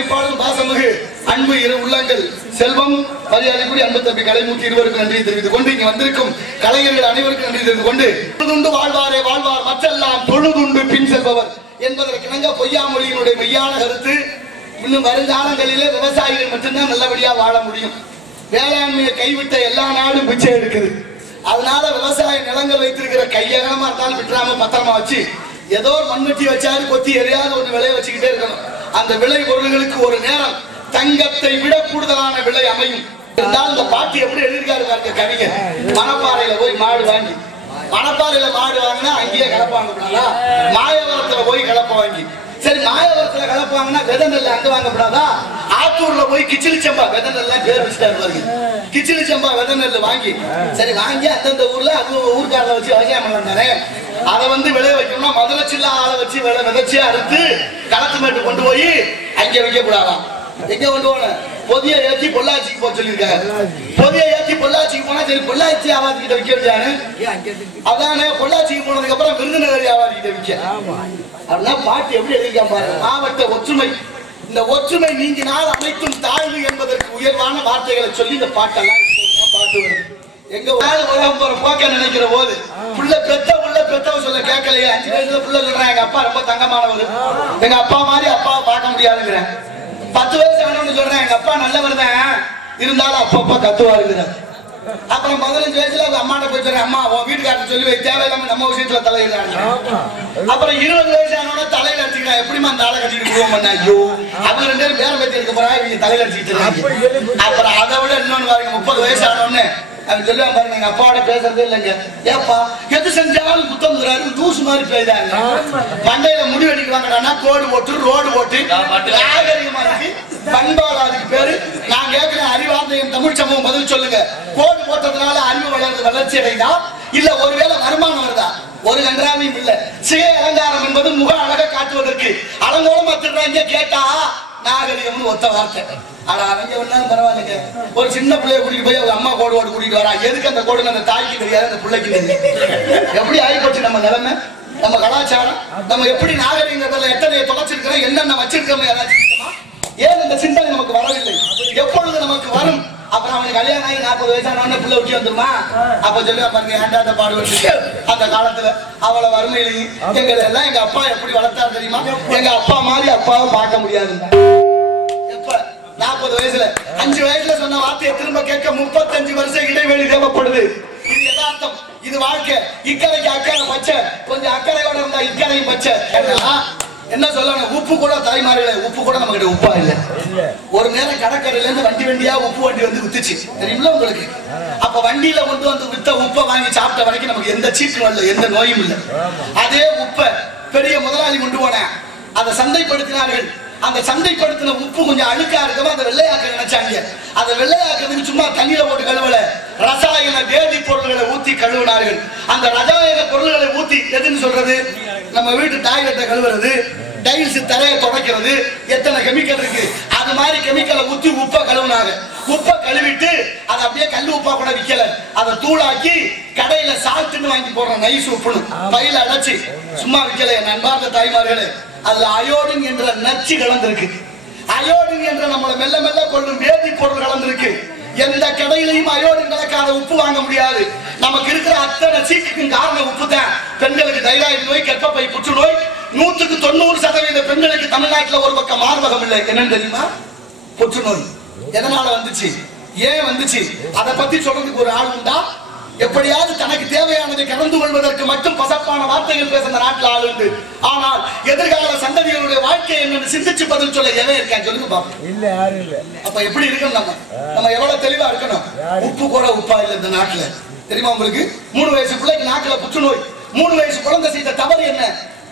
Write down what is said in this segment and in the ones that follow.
அமைப்பாளர் பாசமிகு அன்பு இரு உள்ளங்கள் செல்வம் மரியாதைக்குரிய அன்பு தம்பி கலைமூர்த்தி இருவருக்கும் நன்றி தெரிவித்துக் கொண்டு இங்க வந்திருக்கும் கலைஞர்கள் அனைவருக்கும் நன்றி தெரிவித்துக் கொண்டு தொழுதுண்டு வாழ்வாரே வாழ்வார் மற்றெல்லாம் தொழுதுண்டு பின் செல்பவர் என்பதற்கிணங்க பொய்யாமொழியினுடைய மெய்யான கருத்து. இன்னும் வருங்காலங்களிலே விவசாயிகள் மட்டும்தான் நல்லபடியா வாழ முடியும். வேளாண்மையை கைவிட்ட எல்லா நாடும் பிச்சை எடுக்குது. அதனால விவசாய நிலங்கள் வைத்திருக்கிற கையகமா இருந்தாலும் விட்டுறாம பத்திரமா வச்சு ஏதோ ஒரு மண்வெட்டி வச்சாரு கொத்தி எதையாவது ஒன்று விளைய வச்சுக்கிட்டே இருக்கணும். அந்த விளை பொருள்களுக்கு ஒரு நேரம் தங்கத்தை விட கூடுதலான விலை அமையும். இருந்தாலும் இந்த பாட்டி எப்படி எழுதியிருக்காரு பாருங்க கவிஞர். மணப்பாறையில போய் மாடு வாங்கி, மணப்பாறையில மாடு வாங்கினா அங்கேயே கலப்பாங்க, மாயவரத்துல போய் கலப்ப வாங்கி, சரி மாயவரத்துல கலப்பாங்கன்னா விதை நெல் அங்க வாங்கப்படாதா, ஆத்தூர்ல போய் கிச்சிலி சம்பா விதை நெல்லாம் பேர் வச்சுட்டாரு பாருங்க. கிச்சிலி சம்பா விதை நெல் வாங்கி சரி வாங்கி அந்தந்த ஊர்ல அது ஊர்காரில் வச்சு விவசாயம் பண்ணாரு. அதை விளைய வைக்கணும்னா மதுரை சில்லா ஆளை வச்சு விதைச்சி அறுத்து களத்து மேட்டு கொண்டு போய் அங்க வைக்க கூடாதான். எங்க கொண்டு போன பொதிய ஏற்றி பொள்ளாச்சிக்கு போக சொல்லியிருக்காரு. பொதிய ஏற்றி பொள்ளாச்சிக்கு போனா சரி பொள்ளாச்சி ஆவாதி கிட்ட விற்க வச்சானு அதானே. பொள்ளாச்சிக்கு போனதுக்கு அப்புறம் விருதுநகர் ஆவாதி கிட்ட விற்க. அதெல்லாம் பாட்டு எப்படி எழுதியிருக்கான் பாருங்க. மாவட்ட ஒற்றுமை, இந்த ஒற்றுமை நீங்கினால் அனைத்தும் தாழ்வு என்பதற்கு உயர்வான வார்த்தைகளை சொல்லி இந்த பாட்டெல்லாம் பாட்டு வருது. எங்க உலகம் போற போக்க நினைக்கிற போது புள்ள பெத்தவ சொல்ல கேட்கலையே. 5 வயசுல புள்ள சொல்றேன் எங்க அப்பா ரொம்ப தங்கமானவர், எங்க அப்பா மாதிரி அப்பாவை பார்க்க முடியாதுங்கிறேன். 10 வயசு ஆனவன்னு சொல்றேன் எங்க அப்பா நல்லவர் தான், இருந்தாலும் அப்பா கத்துவாருங்கிறேன். அப்புறம் 15 வயசுல அம்மாட்ட போய் சொல்றேன் அம்மா உன் வீட்டுக்காரர் சொல்லி வை, தேவையில்லாம நம்ம விஷயத்துல தலையிடுறாங்க. அப்புறம் 20 வயசு ஆனோட தலையில அடிச்சுக்கிறேன், எப்படிமா அந்த ஆளை கட்டிட்டு போவோம். ஐயோ அவங்க 2 பேரும் பேர பத்தி எடுக்க போறா, இவங்க தலையில அடிச்சுட்டு. அப்புறம் அதை விட இன்னொன்னு பாருங்க, 30 வயசு ஆனோன்னு அவன் சொல்லுவான் பாருங்க எங்க அப்பாவோட பேசுறதே இல்லைங்க. ஏப்பா எது செஞ்சாலும் குத்தம்ங்கிறாரு, தூசு மாதிரி பேசுறாங்க. மண்டையில முடி வெடிக்கிறாங்கன்னா கோடு போட்டு ரோடு போட்டு நாகரிகமா இருக்கு, பண்பாடு அதுக்கு பேரு. நான் கேட்கிறேன் அறிவார்ந்த என் தமிழ் சமூகம் பதில் சொல்லுங்க. கோடு போட்டதுனால அறிவு வளர்ச்சி அடைந்தா இல்ல ஒருவேளை வருமானம் வருதா? ஒரு கன்றாவையும் இல்ல. சுய அலங்காரம் என்பது முக அழகை காட்டுவதற்கு அலங்கோலம் மாத்திடுறாங்க. கேட்டா நாகரிகம்னு ஒத்த வார்த்தை. ஆனா அவங்க ஒன்னாலும் பரவாயில்லைங்க. ஒரு சின்ன பிள்ளைய கூட்டிட்டு போய் அவங்க அம்மா கோடு கூட்டிட்டு வரா. எதுக்கு அந்த கோடு அந்த தாய்க்கு தெரியாது, அந்த பிள்ளைக்கு தெரியாது. எப்படி ஆயிப்போச்சு நம்ம நிலைமை, நம்ம கலாச்சாரம், நம்ம எப்படி நாகரிகங்கள்ல எத்தனை தொலைச்சிருக்கிறோம், என்னென்ன வச்சிருக்கோம், ஏன் இந்த சிந்தனை நமக்கு வரவில்லை? எப்பொழுது நமக்கு வரும்? அப்புறம் அவனுக்கு கல்யாணம் ஆகி 40 வயசான பிள்ளை ஊட்டி வந்துருமா? அப்ப சொல்லுவா பாருங்க ஏண்டாத பாடுபட்டு அந்த காலத்துல அவளை வறுமையிலையும் எங்களை எல்லாம் எங்க அப்பா எப்படி வளர்த்தாரு தெரியுமா? எங்க அப்பா மாதிரி அப்பாவை பார்க்க முடியாது. எப்ப 40 வயசுல 5 வயசுல சொன்ன வார்த்தையை திரும்ப கேட்க 35 வருஷம் இடைவெளி தேவைப்படுது. இது யதார்த்தம், இது வாழ்க்கை. இக்கரைக்கு அக்கறை பச்சை, கொஞ்சம் அக்கறையோட இருந்தா இக்கரையும் பச்சை. என்ன சொல்லணும், உப்பு கூட தாய்மார்களே, உப்பு கூட நம்ம கிட்ட உப்பா இல்ல. ஒரு நேரம் கடற்கரையில இருந்து வண்டியா உப்பு வண்டி வித்துச்சு தெரியுமில்ல உங்களுக்கு. அப்ப வண்டியில கொண்டு வித்த உப்பை வாங்கி சாப்பிட்ட வரைக்கும் நமக்கு எந்த சீட்டும் இல்லை, எந்த நோயும் இல்லை. அதே உப்பை பெரிய முதலாளி கொண்டு போனேன், அதை சந்தைப்படுத்தினார்கள். அந்த சந்தைப்படுத்தின உப்பு கொஞ்சம் அழுக்கா இருக்கவும் அதை வெள்ளையாக்க நினைச்சாங்க. அதை வெள்ளையாக்குறதுக்கு சும்மா தண்ணியில போட்டு கழுவல, ரசாயன வேதி பொருள்களை ஊத்தி கழுவினார்கள். அந்த ரசாயன பொருள்களை ஊத்தி எதுன்னு சொல்றது, நம்ம வீட்டு டாய்லெட்டை கழுவுறது, டைல்ஸ் தரையை துடைக்கிறது, எத்தனை கெமிக்கல் இருக்கு, அது மாதிரி கெமிக்கலை ஊத்தி உப்பை கழுவுனாங்க. உப்பை கழுவிட்டு அதை அப்படியே கல் உப்பா கூட விற்கல, அதை தூளாக்கி கடையில சால்ட்டுன்னு வாங்கி போடுறோம், நைஸ் உப்புன்னு பையில அடைச்சு சும்மா விற்கல. என் அன்பார்ந்த தாய்மார்களே, அதுல அயோடின் என்ற நச்சு கலந்திருக்கு. அயோடின் என்ற நம்மளை மெல்ல மெல்ல கொள்ளும் வேதி பொருள் கலந்திருக்கு. எந்த கடையிலையும் அயோடின் கலக்காத உப்பு வாங்க முடியாது. நமக்கு இருக்கிற அத்தனை சீக்குக்கும் காரணம் உப்பு தான். பெண்களுக்கு தைராய்டு நோய், கர்ப்பப்பை புற்றுநோய் 100க்கு 90% பெண்களுக்கு தமிழ்நாட்டில் ஒரு பக்கம் மார்பகம் இல்லை. என்னன்னு தெரியுமா? புற்றுநோய். எதனால வந்துச்சு, ஏன் வந்துச்சு, அதை பத்தி சொல்றதுக்கு ஒரு ஆள் உண்டா? எப்படியாவது தனக்கு தேவையானதை கலந்து கொள்வதற்கு மட்டும் பசப்பான வார்த்தைகள் பேச அந்த நாட்டில் ஆள் உண்டு. ஆனால் எதிர்கால சந்ததிகளுடைய வாழ்க்கை என்னன்னு சிந்திச்சு பதில் சொல்ல எவன் இருக்கான்னு சொல்லுங்க பாப்போம். இல்ல யாரும் இல்ல. அப்ப எப்படி இருக்கணும், நம்ம எவ்வளவு தெளிவா இருக்கணும். உப்பு கூட உப்பா இல்லை இந்த நாட்டுல தெரியுமா உங்களுக்கு? 3 வயசு பிள்ளைக்கு நாக்குல புற்றுநோய். 3 வயசு குழந்தை செய்த தவறு என்ன?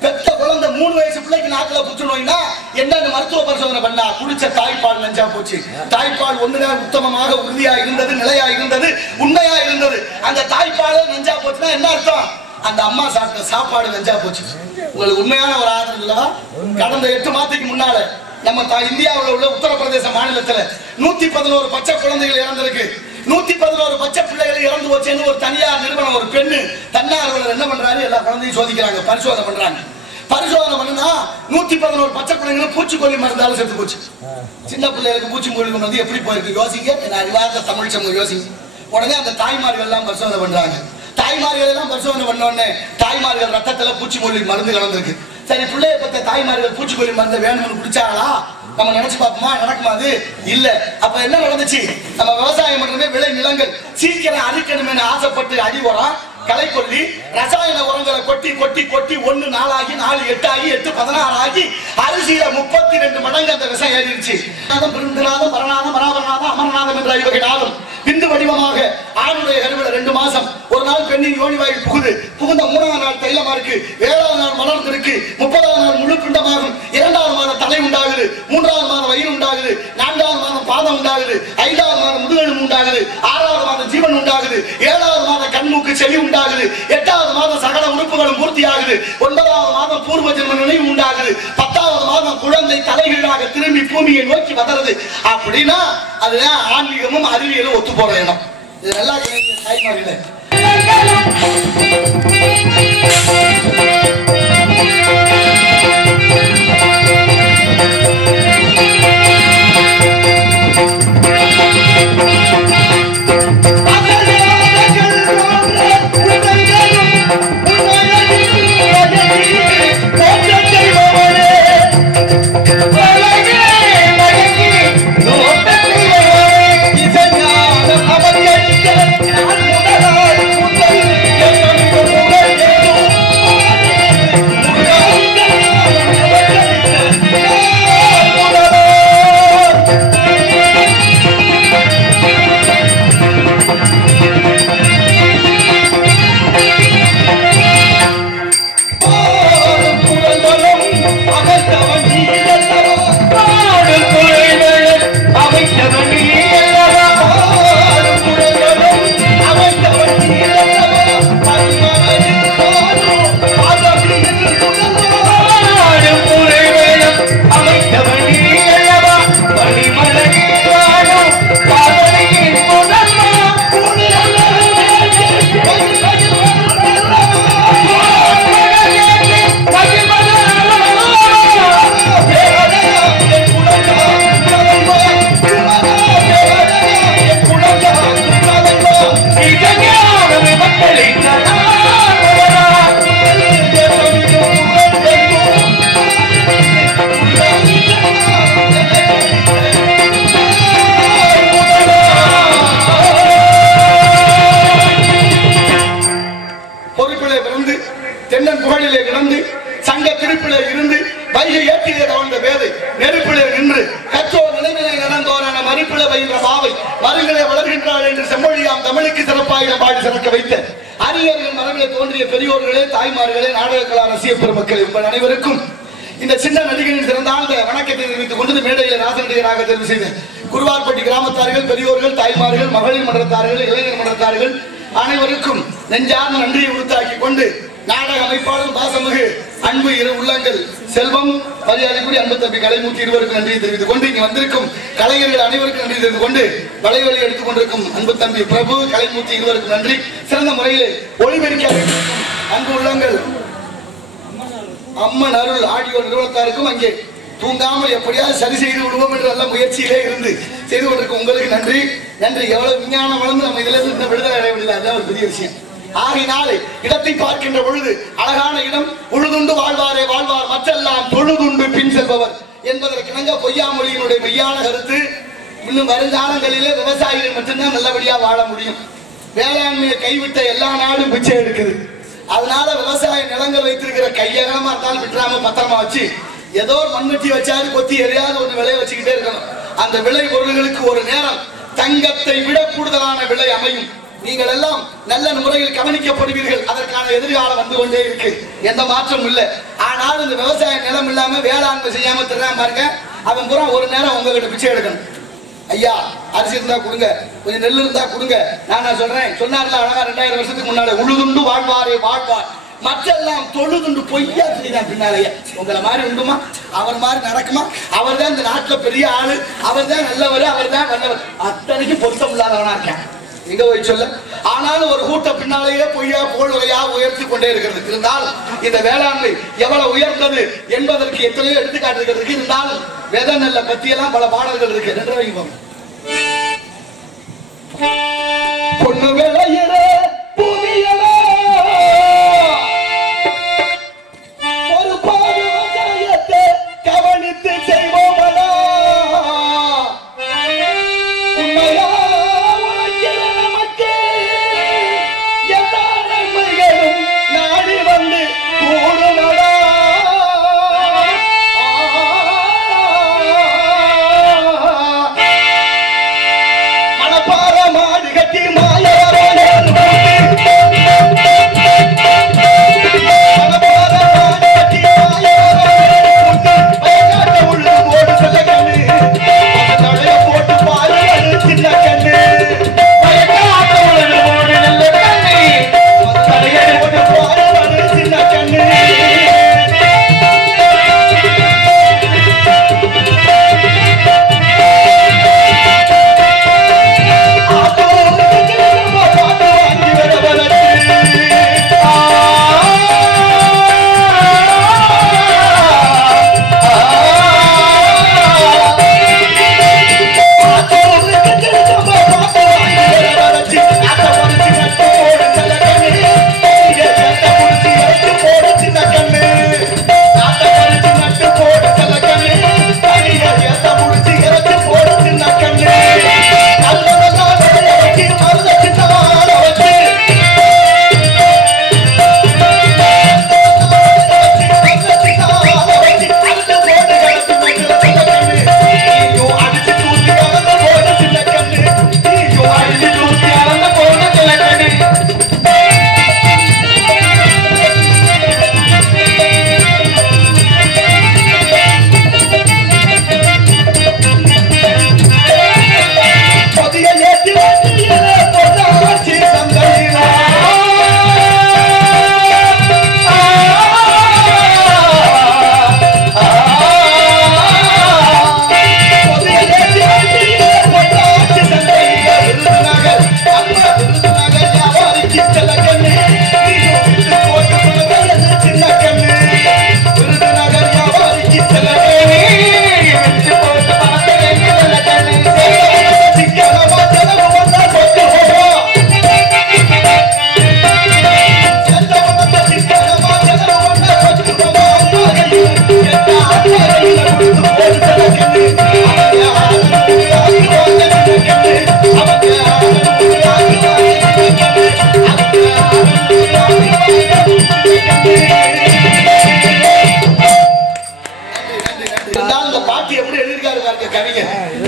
பெத்த குழந்தை 3 வயசு பிள்ளைக்கு நாக்குல புற்றுநோய்னா என்னன்னு மருத்துவ பரிசோதனை பண்ணா குடிச்ச தாய்ப்பால் நஞ்சா போச்சு. தாய்ப்பால் ஒண்ணுதான் உத்தமமாக உறுதியா இருந்தது, நிலையா இருந்தது, உண்மையா இருந்தது. அந்த தாய்ப்பால் நஞ்சா போச்சுன்னா என்ன அர்த்தம்? அந்த அம்மா சாப்பிட்ட சாப்பாடு நஞ்சா போச்சு. உங்களுக்கு உண்மையான ஒரு ஆதரவு இல்லவா? கடந்த 8 மாதத்துக்கு முன்னால நம்ம இந்தியாவில் உள்ள உத்தரப்பிரதேச மாநிலத்துல 111 பச்சை குழந்தைகள் இறந்திருக்கு. 111 பச்சை பிள்ளைகள் இறந்து போச்சுன்னு ஒரு தனியார் நிறுவனம், ஒரு பெண்ணு தன்னார்வலர் என்ன பண்றாரு, எல்லா குழந்தையும் சோதிக்கிறாங்க, பரிசோதனை பண்றாங்க. பரிசோதனை பண்ணுனா 111 பச்சை குழந்தைகளும் பூச்சிக்கொல்லி மருந்தாலும் செத்து போச்சு. சின்ன பிள்ளைகளுக்கு பூச்சிக்கொல்லி மருந்து எப்படி போயிருக்கு யோசிங்க. அறிவார்ந்த தமிழ் சமூகம் யோசிங்க. உடனே அந்த தாய்மார்கள் எல்லாம் பரிசோதனை பண்றாங்க. தாய்மார்கள் எல்லாம் பரிசோதனை பண்ண உடனே தாய்மார்கள் ரத்தத்துல பூச்சிக்கொல்லி மருந்து கலந்துருக்கு. சரி, பிள்ளைய பத்த தாய்மார்கள் பூச்சிக்கொல்லி மருந்து வேணும்னு குடிச்சாங்களா? நம்ம நினைச்சு பார்ப்போமா? நடக்குமா? அது இல்ல. அப்ப என்ன நடந்துச்சு? நம்ம விவசாயம் பண்றதே விளை நிலங்கள் சீக்கிரம் அரிக்கணுமே ஆசைப்பட்டு அடி உரம், களை கொல்லி, ரசாயன உரங்களை கொட்டி கொட்டி கொட்டி 1 4 ஆகி 4 8 ஆகி 8 16 ஆகி அரிசியில 32 மடங்கு அந்த விஷம் ஏறிடுச்சு. பிருந்தநாதம், பரநாதம், பராபரநாதம், அமரநாதம் என்ற 5 வகை நாதம் பிந்து வடிவமாக ஆணுடைய கருவில 2 மாசம், ஒரு நாள் பெண்ணின் யோனி வாயில் புகுந்த 3ஆவது நாள் தைலமா இருக்கு, 7வது நாள் மலர்ந்து இருக்கு, 30வது நாள் முழு பிண்டமாகும், 2வது மாதம் தலை உண்டாகுது, 3வது மாதம் வயிறு உண்டாகுது, 4வது மாதம் பாதம் உண்டாகுது, 5வது மாதம் முதுகெலும்பு உண்டாகுது, 6வது மாதம் ஜீவன் உண்டாகுது, 7வது மாதம் கண்மூக்கு செவி உண்டாகுது, 8வது மாதம் சகல உறுப்புகளும் பூர்த்தி ஆகுது, 9வது மாதம் பூர்வ ஜென்ம நினைவு உண்டாகுது, 10வது மாதம் குழந்தை தலைகீழாக திரும்பி பூமியை நோக்கி வளருது. அப்படின்னா அதுதான் ஆன்மீகமும் அறிவியலும் ஒத்து போற இடம். இது நல்லா தாய்மார்களே. தமிழுக்கு சிறப்பாயிரம் பாடி சிறக்க வைத்த அறிஞர்கள் மரபிலே தோன்றிய பெரியோர்களே, தாய்மார்களே, நாடக கலா ரசிக பெருமக்கள் உங்கள் அனைவருக்கும் இந்த சின்ன நடிகரின் சிறந்தாழ்ந்த வணக்கத்தை தெரிவித்துக் கொண்டு மேடையில் ராசநடிகராக தேர்வு செய்த குருவார்பட்டி கிராமத்தார்கள், பெரியோர்கள், தாய்மார்கள், மகளிர் மன்றத்தார்கள், இளைஞர் மன்றத்தார்கள் அனைவருக்கும் நெஞ்சார்ந்த நன்றியை உறுத்தாக்கி கொண்டு நாடக அமைப்பாளர் பாசமிகு அன்பு இரு உள்ளங்கள் செல்வம் மரியாதைக்குரிய அன்பு தம்பி கலைமூர்த்தி இருவருக்கும் நன்றியை தெரிவித்துக் கொண்டு இங்கு வந்திருக்கும் கலைஞர்கள் அனைவருக்கும் நன்றி தெரிவித்துக் கொண்டு வலைவலி எடுத்துக் கொண்டிருக்கும் அன்பு தம்பி பிரபு கலைமூர்த்தி இருவருக்கும் நன்றி. சிறந்த முறையில் ஒளிபெருக்க அன்பு உள்ளங்கள் அம்மன் அருள் ஆடியோ நிறுவனத்தாருக்கும் அங்கே தூங்காமல் எப்படியாவது சரி செய்து விடுவோம் என்ற நல்ல முயற்சியிலே இருந்து செய்து கொண்டிருக்கும் உங்களுக்கு நன்றி. நன்றி. எவ்வளவு விஞ்ஞானம் வளர்ந்து நம்ம இதுல இருந்து விடுதலை அடையவில்லை, அதுதான் ஒரு பெரிய விஷயம். ஆகினாலே இடத்தை பார்க்கின்ற பொழுது அழகான இடம், உழுதுண்டு வாழ்வாரே வாழ்வார் மற்றெல்லாம் தொழுதுண்டு பின் செல்பவர் என்பதற்கிணங்க பொய்யாமொழியினுடைய மெய்யான கருத்து. இன்னும் வருங்காலங்களிலே விவசாயிகள் மட்டும்தான் நல்லபடியா வாழ முடியும். வேளாண்மையை கைவிட்ட எல்லா நாடும் பிச்சை எடுக்குது. அதனால விவசாய நிலங்கள் வைத்திருக்கிற கையகலமா இருந்தாலும் விட்டுறாம பத்திரமா வச்சு ஏதோ ஒரு மண்வெட்டி வச்சாரு கொத்தி எதையாவது ஒன்று விளைய வச்சுக்கிட்டே இருக்கணும். அந்த விளை பொருள்களுக்கு ஒரு நேரம் தங்கத்தை விட கூடுதலான விலை அமையும். நீங்கள் எல்லாம் நல்ல முறையில் கவனிக்கப்படுவீர்கள். அதற்கான எதிர்காலம் வந்து கொண்டே இருக்கு, எந்த மாற்றம் இல்லை. ஆனால் இந்த விவசாய நிலம் இல்லாம வேளாண்மை செய்யாம திருறாம பாருங்க, அவன் பூரா ஒரு நேரம் உங்ககிட்ட பிச்சை எடுக்கணும். ஐயா அரிசி இருந்தா கொடுங்க, கொஞ்சம் நெல் இருந்தா கொடுங்க. நான் சொல்றேன், சொன்னார்ல அழகா 2000 வருஷத்துக்கு முன்னாடி உழுதுண்டு வாழ்வாரே வாழ்வார் மற்றெல்லாம் தொழுதுண்டு பொய்யா தெரியுதான் பின்னாலேயே. உங்களை மாதிரி உண்டுமா? அவர் மாதிரி நடக்குமா? அவர் தான் இந்த நாட்டுல பெரிய ஆளு, அவர் தான் நல்லவர், அவர் தான் நல்லவர். அத்தனைக்கும் பொருத்தம் இல்லாதவனா இருக்கேன். எங்க போய் சொல்ல. ஆனாலும் ஒரு கூட்ட பின்னாலேயே பொய்யா புகழுரையா உயர்த்தி கொண்டே இருக்கிறது. இருந்தால் இந்த வேளாண்மை எவ்வளவு உயர்ந்தது என்பதற்கு எத்தனையோ எடுத்துக்காட்டு இருக்கிறதுக்கு. இருந்தாலும் விதை நெல்லை பத்தியெல்லாம் பல பாடல்கள் இருக்கு. பொண்ணு விளையிற பூமியில ஒரு பாடு விவசாயத்தை கவனித்து செய்வோமடா. உண்மையா உழைக்கிற நமக்கு எல்லா நன்மைகளும் நாடி வந்து கூடுமடா. மனப்பாற மாடு கட்டி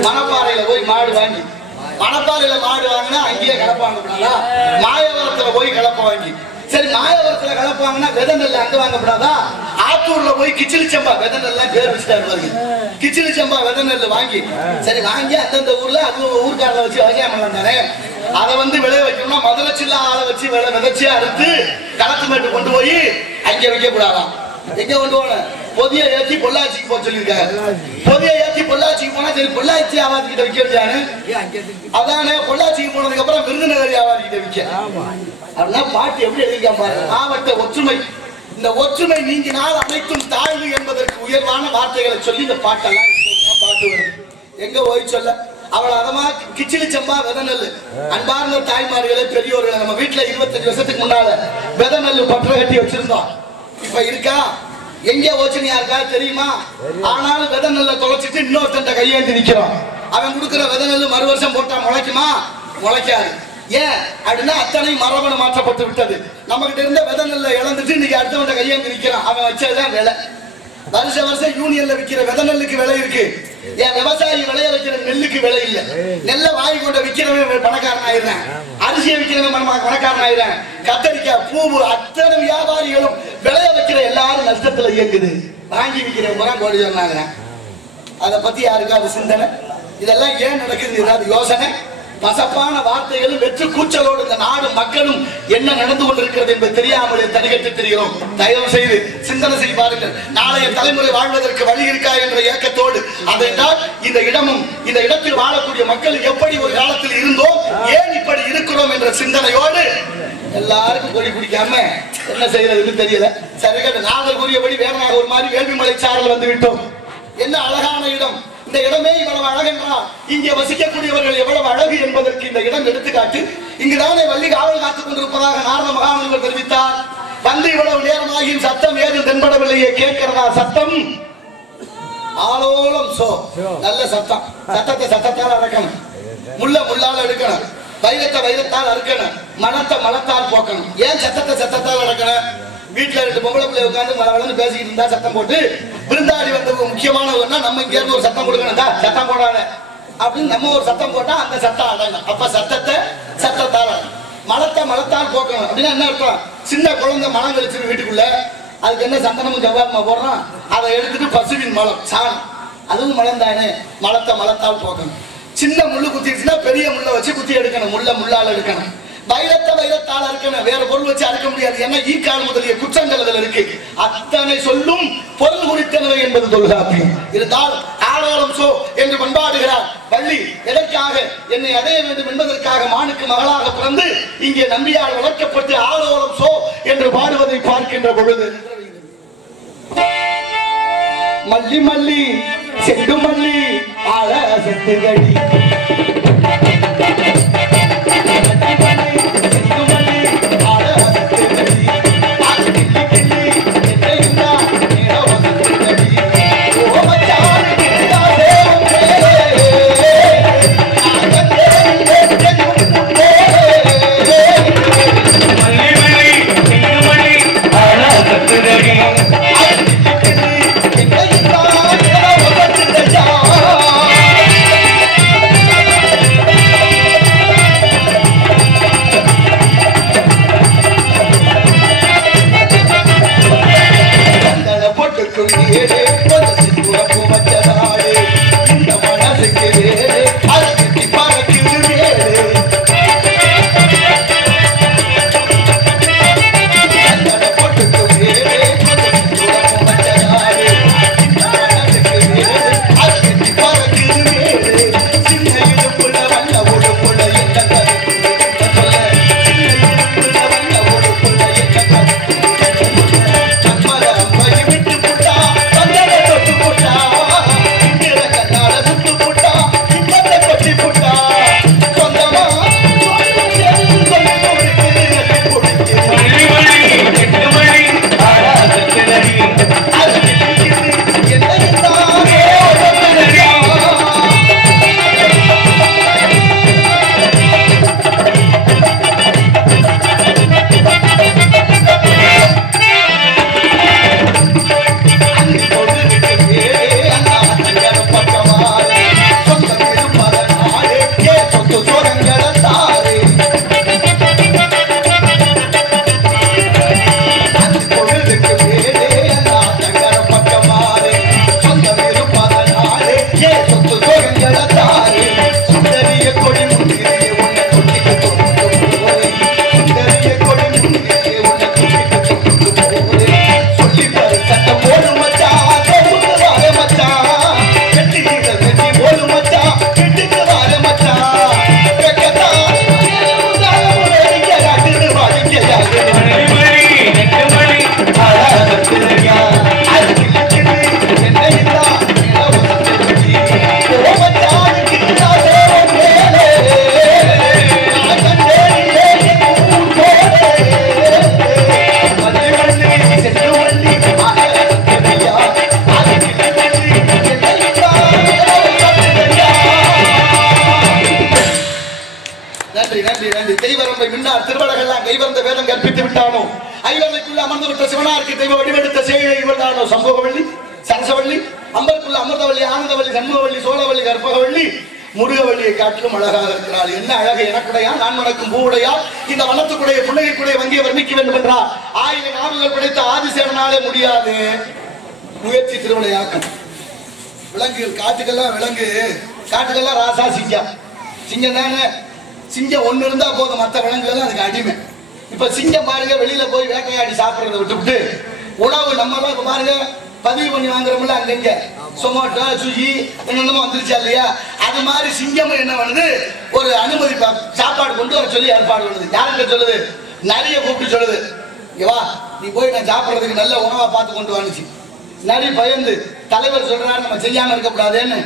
மணப்பாறையில போய் மாடு வாங்கி மணப்பாறையில மாடு வாங்கினா அங்கேயே கலப்பாங்கப்படாதா? மாயவரத்துல போய் கலப்ப வாங்கி சரி மாயவரத்துல கலப்பாங்கன்னா விதை நெல் அங்க வாங்கப்படாதா? ஆத்தூர்ல போய் கிச்சிலி சம்பா விதை நெல்லாம் பேர் வச்சுட்டாரு பாருங்க. கிச்சிலி சம்பா விதை நெல் வாங்கி சரி வாங்கி அந்தந்த ஊர்ல அது ஊர்காரில் வச்சு விவசாயம் பண்ணலாம் தானே. அதை விளைய வைக்கணும்னா மதுரை சில்லா ஆளை வச்சு விதைச்சு அறுத்து களத்து மேட்டு கொண்டு போய் அங்க வைக்க கூடாதான். எங்க கொண்டு போன பொதிய ஏற்றி பொள்ளாச்சிக்கு போக சொல்லியிருக்காங்க. பொதிய ஏற்றி பொள்ளாச்சிக்கு போனா சரி பொள்ளாச்சி ஆவாதி கிட்ட விற்க வச்சானு அதானே. பொள்ளாச்சிக்கு போனதுக்கு அப்புறம் விருதுநகரி ஆவாதி கிட்ட விற்க அப்படின்னா பாட்டு எப்படி எழுதியிருக்கா பாருங்க. மாவட்ட ஒற்றுமை, இந்த ஒற்றுமை நீங்கினால் அனைத்தும் தாழ்வு என்பதற்கு உயர்வான வார்த்தைகளை சொல்லி இந்த பாட்டெல்லாம் பாட்டு வருது. எங்க போய் சொல்ல அவளை அதமா கிச்சிலி சம்பா விதை நெல். அன்பார்ந்த தாய்மார்களே பெரியோர்களை நம்ம வீட்டுல 25 வருஷத்துக்கு முன்னால விதை நெல் பற்ற கட்டி வச்சிருந்தோம். இப்ப இருக்கா? எங்க ஓச்சனையா இருக்கா தெரியுமா? ஆனாலும் விதை நெல்லை தொலைச்சிட்டு இன்னொருத்தன் கையேந்தி நிக்கிறோம். அவன் கொடுக்குற விதை நெல் மறு வருஷம் போட்டா முளைக்குமா? முளைக்காது. ஏன் அப்படின்னா அத்தனை மரபணு மாற்றப்பட்டு விட்டது. நம்ம கிட்ட இருந்த விதை நெல்லை இழந்துட்டு இன்னைக்கு அடுத்தவன் கையேந்தி நிக்கிறான். அவன் வச்சதுதான் விலை. வருஷம் யூனியன்ல விற்கிற விதை நெல்லுக்கு விலை இருக்கு. ஏன் விவசாயி விளைய வைக்கிற நெல்லுக்கு விலை இல்லை. நெல்லை வாங்கி கொண்ட விற்கிறவன் பணக்காரன் ஆயிடுறேன், அரிசியை விற்கிறவன் பணக்காரன் ஆயிடுறேன். கத்தரிக்காய் பூவு அத்தனை வியாபாரிகளும் விளைய வைக்கிற எல்லாரும் நஷ்டத்துல இயங்குது. வாங்கி விற்கிறவங்க கோடி சொன்னாங்க. அதை பத்தி யாருக்காவது சிந்தனை? இதெல்லாம் ஏன் நடக்குது? ஏதாவது யோசனை? பசப்பான வார்த்தைகளும் வெற்று கூச்சலோடு இந்த நாடும் மக்களும் என்ன நடந்து கொண்டிருக்கிறது என்பது தெரியாமலே தனிகட்டு தெரிகிறோம். தயவு செய்து சிந்தனை செய்து பாருங்கள். நாளைய தலைமுறை வாழ்வதற்கு வழி இருக்கா என்ற ஏக்கத்தோடு அதைத்தான் இந்த இடமும் இந்த இடத்தில் வாழக்கூடிய மக்கள் எப்படி ஒரு காலத்தில் இருந்தோம், ஏன் இப்படி இருக்கிறோம் என்ற சிந்தனையோடு எல்லாருக்கும் கொடி பிடிக்காம என்ன செய்யறதுன்னு தெரியல. சரி, நாங்கள் கூறியபடி வேகமாக ஒரு மாதிரி வேள்விமலை சாரல் வந்து விட்டோம். என்ன அழகான இடம், இந்த இடமே இவ்வளவு அழகென்றால் இங்கே வசிக்கக்கூடியவர்கள் எவ்வளவு அழகு என்பதற்கு இந்த இடம் எடுத்துக்காட்டு. இங்குதானே வள்ளி காவல் காத்துக் கொண்டிருப்பதாக நாரத மகாமுனிவர் தெரிவித்தார். வந்து இவ்வளவு நேரமாகியும் சத்தம் ஏதும் தென்படவில்லையே, கேட்கிறதா சத்தம்? ஆலோலம் சோ, நல்ல சத்தம். சத்தத்தை சத்தத்தால் அடக்கணும், முள்ள முள்ளால் எடுக்கணும், வைரத்தை வைரத்தால் அறுக்கணும், மனத்தை மனத்தால் போக்கணும். ஏன் சத்தத்தை சத்தத்தால் அடக்கணும்? வீட்டுல ரெண்டு பொம்பளை பிள்ளை உட்காந்து மழை பேசிக்கிட்டு இருந்தா சத்தம் போட்டு விருந்தாடி வந்த முக்கியமானவர்னா நம்ம இங்க இருந்து ஒரு சத்தம் கொடுக்கணும்டா, சத்தம் போடாத அப்படின்னு நம்ம ஒரு சத்தம் போட்டா அந்த சத்தம் அடங்கும். அப்ப சத்தத்தை சத்தத்தால், மலத்தை மலத்தால் போக்கணும் அப்படின்னா என்ன அர்த்தம்? சின்ன குழந்தை மலம் கழிச்சிரு வீட்டுக்குள்ள, அதுக்கு என்ன சந்தனமும் ஜவ்வாரமா போடுறோம், அதை எடுத்துட்டு பசுவின் மலம் சாணம், அதுவும் மலம் தானே, மலத்தை மலத்தால் போக்கணும். சின்ன முள்ளு குத்திடுச்சுன்னா பெரிய முள்ளை வச்சு குத்தி எடுக்கணும், முள்ள முள்ளால் எடுக்கணும். வைரத்தை வைரத்தால் அறுக்கணும், வேற பொருள் வச்சு அறுக்க முடியாது. ஏன்னா ஈக்கால் முதலிய குற்றங்கள் அதில் இருக்கு. அத்தனை சொல்லும் பொருள் குறித்தனவை என்பது தொல்காப்பியம். இருந்தால் ஆலோலம் சோ என்று பண்பாடுகிறார் வள்ளி. எதற்காக? என்னை அடைய வேண்டும் என்பதற்காக மானுக்கு மகளாக பிறந்து இங்கே நம்பியால் வளர்க்கப்பட்டு ஆலோலம் சோ என்று பாடுவதை பார்க்கின்ற பொழுது மல்லி மல்லி செண்டு மல்லி ஆள செத்துகடி சம்பவவள்ளி, சரசவள்ளி, அம்பருக்குள்ள அமிர்தவள்ளி, ஆனந்தவள்ளி, சண்முகவள்ளி, சோழவள்ளி, கற்பகவள்ளி, முருகவள்ளியை காட்டிலும் அழகாக இருக்கிறாள். என்ன அழகு எனக்குடையா, நான் வணக்கும் பூவுடையா, இந்த வனத்துக்குடைய புன்னகைக்குடைய வங்கியை வர்ணிக்க வேண்டும் என்றால் 1000 நாவுகள் படைத்த ஆதிசேவனாலே முடியாது. முயற்சி திருவிளையாக்கம். விலங்குகள் காட்டுக்கெல்லாம் விலங்கு, காட்டுக்கெல்லாம் ராசா சிங்கம், சிங்கம் தானே சிங்கம் ஒண்ணு இருந்தா போதும், மற்ற விலங்குகள் அதுக்கு அடிமை. இப்ப சிங்கம் பாருங்க வெளியில போய் வேட்டையாடி சாப்பிடுறத விட்டுவிட்டு உணவு நம்ம எல்லாம் இப்ப பாருங்க பதிவு பண்ணி வாங்குறோம்ல, அங்கங்க சொமோட்டோ ஸ்விக்கி என்னென்னமோ வந்துருச்சா இல்லையா? அது மாதிரி சிங்கம் என்ன பண்ணுது, ஒரு அனுமதி சாப்பாடு கொண்டு வர சொல்லி ஏற்பாடு பண்ணுது. யாருக்கிட்ட சொல்லுது? நரிய கூப்பிட்டு சொல்லுது, வா நீ போய் நான் சாப்பிட்றதுக்கு நல்ல உணவா பார்த்து கொண்டு வந்துச்சு. நரி பயந்து தலைவர் சொல்றாரு நம்ம செய்யாம இருக்கக்கூடாதுன்னு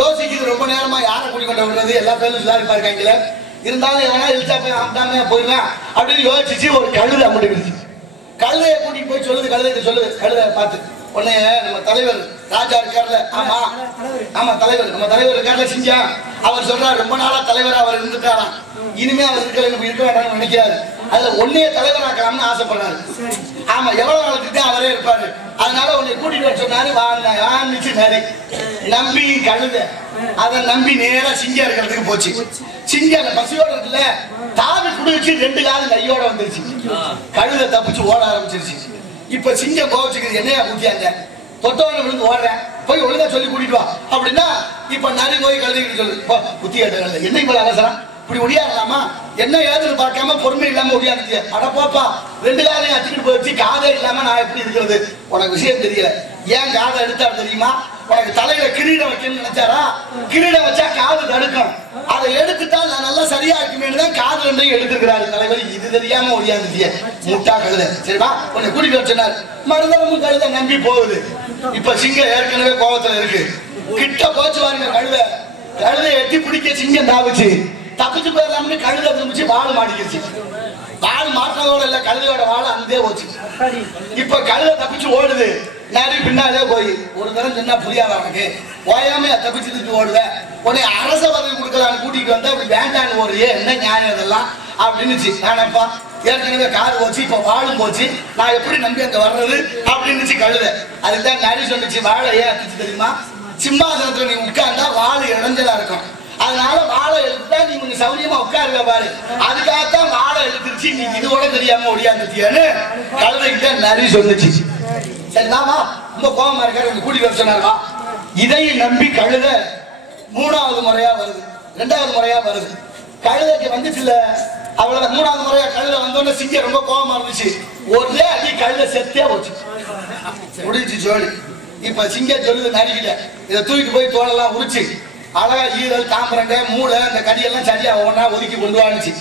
யோசிக்குது. ரொம்ப நேரமா யாரை கூட்டி கொண்டு விடுறது, எல்லா பேரும் சுதாரிப்பா இருக்காங்களே, இருந்தாலும் எவனா இழுச்சா போய் ஆட்டாம போயிருவேன் அப்படின்னு யோசிச்சு ஒரு கழுதை அம்பிட்டு கழுதையை கூட்டிட்டு போய் சொல்லுது. கழுதைகிட்ட சொல்லுது, கழுதை பார்த்து உடனே நம்ம தலைவர் ராஜா இருக்காருல்ல, ஆமா ஆமா தலைவர், நம்ம தலைவர் இருக்காருல சிங்கம், அவர் சொல்றாரு ரொம்ப நாளா தலைவரா அவர் இருந்துட்டாராம், இனிமே அவர் இருக்க வேண்டாம்னு நினைக்கிறாரு, அதுல ஒன்னே தலைவராக்கலாம்னு ஆசைப்படுறாரு. ஆமா எவ்வளவு நாளுக்கு தான் அவரே இருப்பாரு, அதனால உன்னை கூட்டிட்டு வர சொன்னாரு. வாங்கிச்சு நரி நம்பி கழுத அதை நம்பி நேரா சிங்கம் இருக்கிறதுக்கு போச்சு. சிங்கம் பசியோட இருக்குல்ல, தாவி குடிச்சு 2 காது கையோட வந்துருச்சு. கழுத தப்பிச்சு ஓட ஆரம்பிச்சிருச்சு. இப்ப சிங்கம் கோவிச்சுக்குது, என்னையா புத்தியாங்க தொட்டவனை விழுந்து ஓடுறேன், போய் ஒழுங்கா சொல்லி கூட்டிட்டு வா அப்படின்னா, இப்ப நரி போய் கழுதிக்கிட்டு சொல்லு, புத்தி கேட்ட என்ன இவ்வளவு அவசரம், இப்படி ஒடியாடலாமா, என்ன ஏதுன்னு பார்க்காம பொறுமை இல்லாம ஒடியாடுச்சு. அட போப்பா 2 காதையும் அச்சுக்கிட்டு போயிடுச்சு, காதே இல்லாம நான் எப்படி இருக்கிறது, உனக்கு விஷயம் தெரியல. ஏன் காதை எடுத்தாரு தெரியுமா? உனக்கு தலையில கிரீடம் வைக்கணும்னு நினைச்சாரா? கிரீடம் வச்சா காது தடுக்கும், அதை எடுத்துட்டா நான் நல்லா சரியா இருக்குமேனு தான் காது 2ஐயும் எடுத்துக்கிறாரு தலைவர். இது தெரியாம ஒடியாந்துட்டிய முட்டா கழுத. சரிவா உன்னை கூட்டிட்டு வர சொன்னார். மருதமும் கழுத நம்பி போகுது. இப்ப சிங்கம் ஏற்கனவே கோபத்துல இருக்கு, கிட்ட போச்சு பாருங்க கழுத. கழுதை எட்டி பிடிக்க சிங்கம் தாவிச்சு, தப்பிச்சு போயிடலாம்னு கழுதை திரும்பிச்சு வாழை மாட்டிக்கிச்சு. வாழை மாட்டினதோட இல்ல, கழுதையோட வாழை அந்தே போச்சு. இப்ப கழுதை தப்பிச்சு ஓடுது, நரி பின்னாலே போய் ஒரு தரம் சொன்னா புரியாத அவனுக்கு, ஓயாம தப்பிச்சு ஓடுவேன், உடனே அரச பதவி கொடுக்கலான்னு கூட்டிட்டு வந்தா அப்படி வேண்டான்னு ஓடுறியே, என்ன நியாயம் இதெல்லாம் அப்படின்னுச்சு. நானப்பா ஏற்கனவே காது போச்சு, இப்ப வாழும் போச்சு, நான் எப்படி நம்பி அங்க வர்றது அப்படின்னுச்சு கழுதை. அதுதான் நரி சொன்னிச்சு, வாழை ஏன் அடிச்சு தெரியுமா? சிம்மாசனத்துல நீ உட்கார்ந்தா வாழை இடைஞ்சலா இருக்கும், அதனால வாழை எழுத்தா நீ கொஞ்சம் சௌரியமா உட்காருங்க பாரு, அதுக்காகத்தான் வாழை எழுத்துருச்சு, நீ இது கூட தெரியாம ஒடியாந்துட்டியான்னு கழுதைகிட்ட நரி சொன்னிச்சு. சரி நாமா ரொம்ப கோபமா இருக்காரு, கூட்டிட்டு வர சொன்னாருமா. இதையும் நம்பி கழுத 3வது முறையா வருது, 2வது முறையா வருது. கழுதைக்கு வந்துச்சு இல்ல, அவ்வளவு 3வது முறையா கழுத வந்தோடனே சிங்கம் ரொம்ப கோபமா இருந்துச்சு, ஒரே அடி கழுத செத்தே போச்சு, முடிஞ்சு ஜோலி. இப்ப சிங்கம் சொல்லுது நரிக்கிட்ட, இதை தூக்கிட்டு போய் தோலெல்லாம் உரிச்சு அழகா ஈரல் தாம்பரங்க மூளை இந்த கடியெல்லாம் சரியா ஒவ்வொன்றா ஒதுக்கி கொண்டு வந்துச்சு.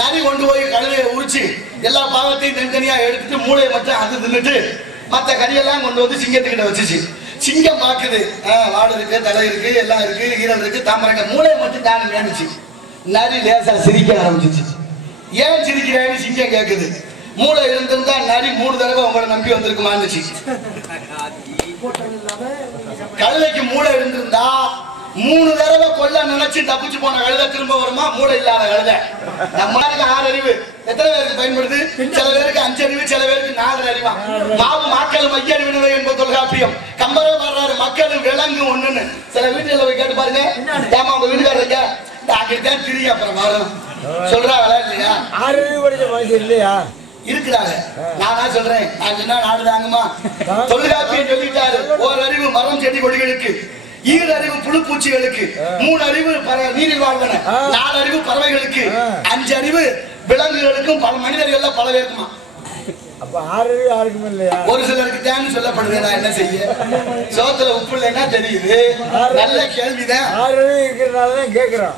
நரி கொண்டு போய் கழுதையை உரிச்சு எல்லா பாவத்தையும் தனித்தனியா எடுத்துட்டு மூளையை மட்டும் அது தின்னுட்டு மற்ற கறியெல்லாம் கொண்டு வந்து சிங்கத்துக்கிட்ட வச்சுச்சு. சிங்கம் பாக்குது, வாழை இருக்கு, தலை இருக்கு, எல்லாம் இருக்கு, ஈரல் இருக்கு, தாமரங்க, மூளையை மட்டும் தான் வேணுச்சு. நரி லேசா சிரிக்க ஆரம்பிச்சிச்சு. ஏன் சிரிக்கிறேன்னு சிங்கம் கேக்குது. மூளை இருந்திருந்தா நரி 3 தடவை உங்களை நம்பி வந்திருக்குமான்னுச்சு. கழுதைக்கு மூளை இருந்திருந்தா 3 தடவை கொல்ல நினைச்சு தப்பிச்சு போன கழுதை திரும்ப வருமா? மூளை இல்லாத கழுதை. நம்மளுக்கு 6 அறிவு, எத்தனை பேருக்கு பயன்படுது? சில பேருக்கு 5 அறிவு, சில பேருக்கு 4 அறிவா. மாவு மாக்களும் ஐயறிவினவை என்பது தொல்காப்பியம். கம்பரே வர்றாரு, மக்களும் விலங்கு ஒண்ணுன்னு. சில வீட்டுல போய் கேட்டு பாருங்க, ஏமா உங்க வீட்டுக்காரங்க அங்கிட்டுதான் திரிய அப்புறம் வரும் சொல்றாங்களா இல்லையா? 6 அறிவு படிச்ச மனுஷன் இல்லையா இருக்கிறாங்க. நானா சொல்றேன், நாடு தாங்குமா? தொல்காப்பியம் சொல்லிட்டாரு, 1 அறிவு மரம் செடி கொடிகளுக்கு, 2 அறிவு புழு பூச்சிகளுக்கு, 3 அறிவு நீரில் வாழ்வன, 4 அறிவு பறவைகளுக்கு, 5 அறிவு விலங்குகளுக்கும் மனிதர்கள் பல பேருக்குமா. அப்ப 6 அறிவு யாருக்குமே இல்லையா? ஒரு சிலருக்கு தான் சொல்லப்படுது. நான் என்ன செய்ய, சோத்துல உப்பு இல்லைன்னா தெரியுது. நல்ல கேள்விதான். 6 அறிவு இருக்கிறதுனாலதான் கேட்கிறோம்.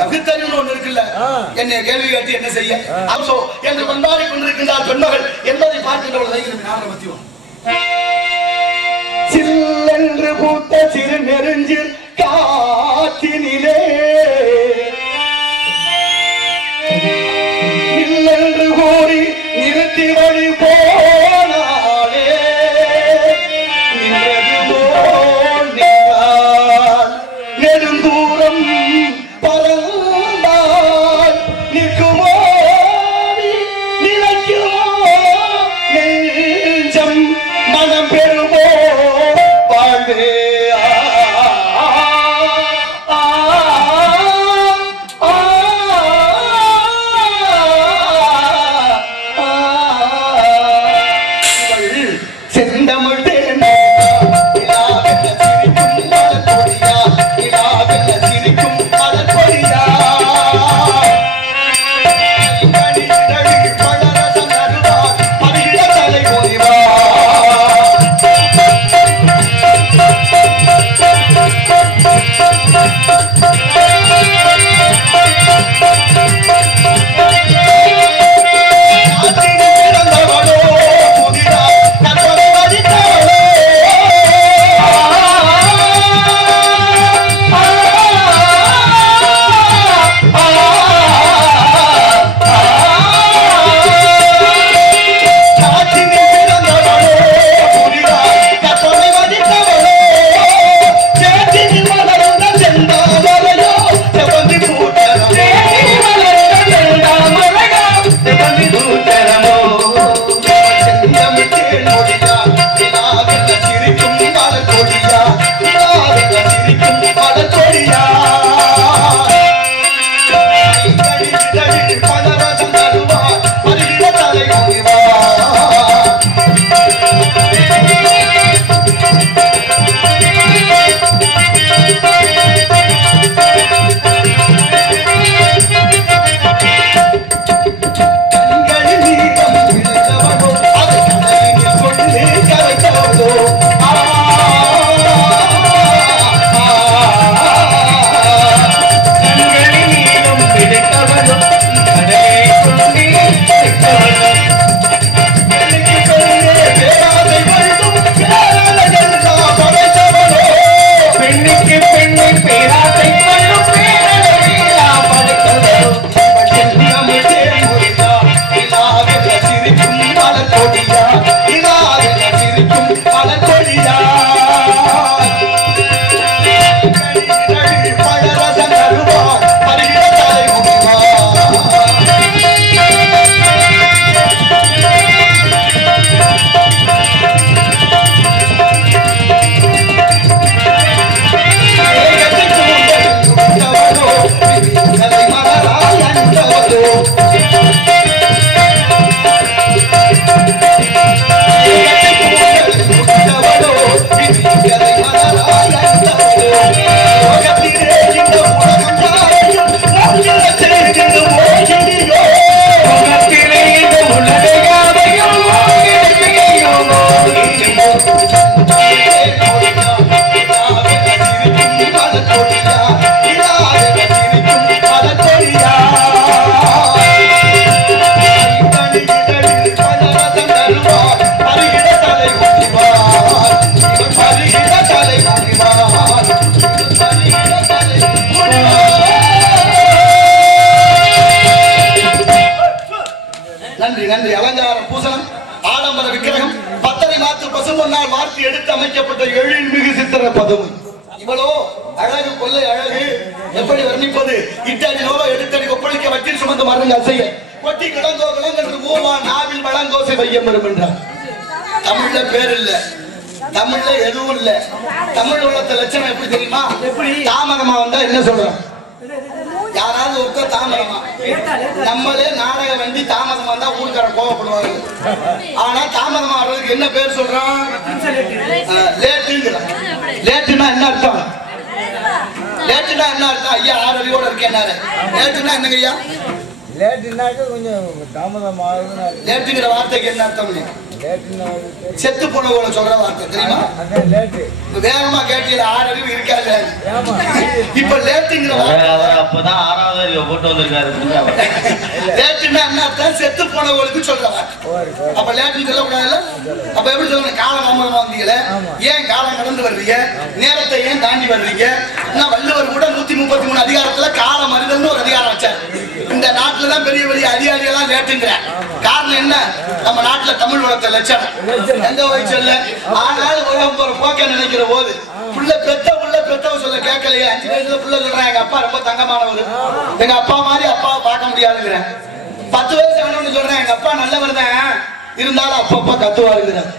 பகுத்தறிவுன்னு ஒண்ணு இருக்குல்ல, என்னை கேள்வி கேட்டு என்ன செய்ய என்று கொண்டாடி கொண்டிருக்கின்றார் பெண்மகள் என்பதை பார்க்கின்றவர்கள் சில்லென்று பூத்த சிறு நெருஞ்சில் காற்றினிலே நில்லென்று கூறி நிறுத்தி வழி போனாலே நின்றது போல் நின்றால் நெடுந்தூரம் பறந்தால் நிற்குமோ நிலைக்குமோ நெஞ்சம் மனம் பெறுமோ வாழ்வே. சிரிக்கும் மலர் பொழியா பெண்ணை பேராசை பண்ணும் பேரழகிலா படுக்கவரும் தமிழே மொழியா இலாவில சிரிக்கும் மலர்கொடியா இலாவில சிரிக்கும் மலர்கொடியா பழரசம் தருவார் பருகிட தலை முடிவா நன்றி நன்றி. அலங்கார பூசணம் ஆடம்பர விக்கிரகம் பத்தரை மாற்று பசுமொன்னால் வார்த்தை எடுத்து அமைக்கப்பட்ட எழில் மிகு சித்திர பதம் இவ்வளோ அழகு கொள்ளை அழகு எப்படி வர்ணிப்பது இட்டாடி நோவா எடுத்தடி கொப்பளிக்க வட்டில் சுமந்து மருங்க அசைய கொட்டி கிடங்கோ கிழங்கன்று மூவா நாவில் வளங்கோசை வையம் வரும் என்றார். தமிழ்ல பேர் இல்ல, தமிழ்ல எதுவும் இல்ல. தமிழ் உள்ளத்த லட்சணம் எப்படி தெரியுமா? எப்படி தாமதமா வந்தா என்ன சொல்றோம்? யாராவது ஒருத்தர் தாமதமா, நம்மளே நாடக வண்டி தாமதமா வந்தா ஊருக்கார கோவப்படுவாங்க. ஆனா தாமதமா வர்றதுக்கு என்ன பேர் சொல்றோம்? லேட்டுங்கிறோம். லேட்டுனா என்ன அர்த்தம்? லேட்டுனா என்ன அர்த்தம்? ஐயா 6 அடியோட இருக்கேன். லேட்டுனா என்னங்க ஐயா? லேட்டுனாக்க கொஞ்சம் தாமதமாகுதுன்னா லேட்டுங்கிற வார்த்தைக்கு என்ன அர்த்தம்? செத்து போனவங்கள சொல்ற வார்த்தை தெரியுமா? வேகமா கேட்டீங்க 6 அறிவு இருக்காங்க. இப்ப லேட்டுங்கிற அப்பதான் 6வது அறிவை போட்டு வந்திருக்காரு. லேட்டுன்னா என்ன அர்த்தம்? செத்து போனவங்களுக்கு சொல்ற வார்த்தை. அப்ப லேட்டுன்னு சொல்லக்கூடாதுல்ல? அப்ப எப்படி சொல்லணும்? காலம் தாமதமா வந்தீங்களே, ஏன் காலம் கடந்து வர்றீங்க, நேரத்தை ஏன் தாண்டி வர்றீங்க? வள்ளுவர் கூட 133 அதிகாரத்துல காலம் அறிதல்னு ஒரு அதிகாரம் வச்சார். இந்த நாட்டுல தான் பெரிய பெரிய அதிகாரிகள் லேட்டுங்கிற காரணம் என்ன? நம்ம நாட்டுல தமிழ் வளர்த்த லட்சணம் எந்த வயசு இல்ல. ஆனாலும் ஒரு போக்க நினைக்கிற போது புள்ள பெத்தவ சொல்ல கேட்கலையே. 5 வயசுல புள்ள சொல்றேன் எங்க அப்பா ரொம்ப தங்கமானவர், எங்க அப்பா மாதிரி அப்பாவை பார்க்க முடியாதுங்கிறேன். 10 வயசு ஆனவன்னு சொல்றேன் எங்க அப்பா நல்லவர் தான், இருந்தாலும் அப்பா கத்துவாருங்கிறேன்.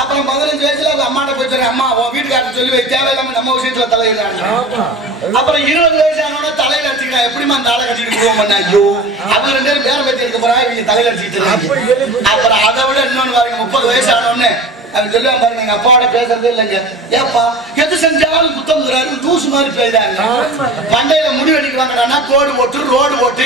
அப்புறம் 15 வயசுல அம்மாட்ட போய் சொல்றேன், அம்மா உன் வீட்டுக்காரன் சொல்லி வை, தேவையில்லாம நம்ம விஷயத்துல தலையிடுறாங்க. அப்புறம் 20 வயசு ஆனோட தலையில அடிச்சுக்கிறேன், எப்படிமா தலை கட்டிட்டு போவோம் பண்ண. ஐயோ அவங்க 2 பேரும் பேரம் பேச்சு எடுக்க போறா, இவங்க தலையில அடிச்சுட்டு. அப்புறம் அதை விட இன்னொன்னு பாருங்க, 30 வயசு ஆனோன்னு அவன் சொல்லுவான் பாருங்க, எங்க அப்பாவோட பேசுறதே இல்லைங்க. ஏப்பா எது செஞ்சாலும் குத்தம் தூசு மாதிரி பேசுறாங்க. மண்டையில முடி வெடிக்கிறாங்கன்னா கோடு போட்டு ரோடு போட்டு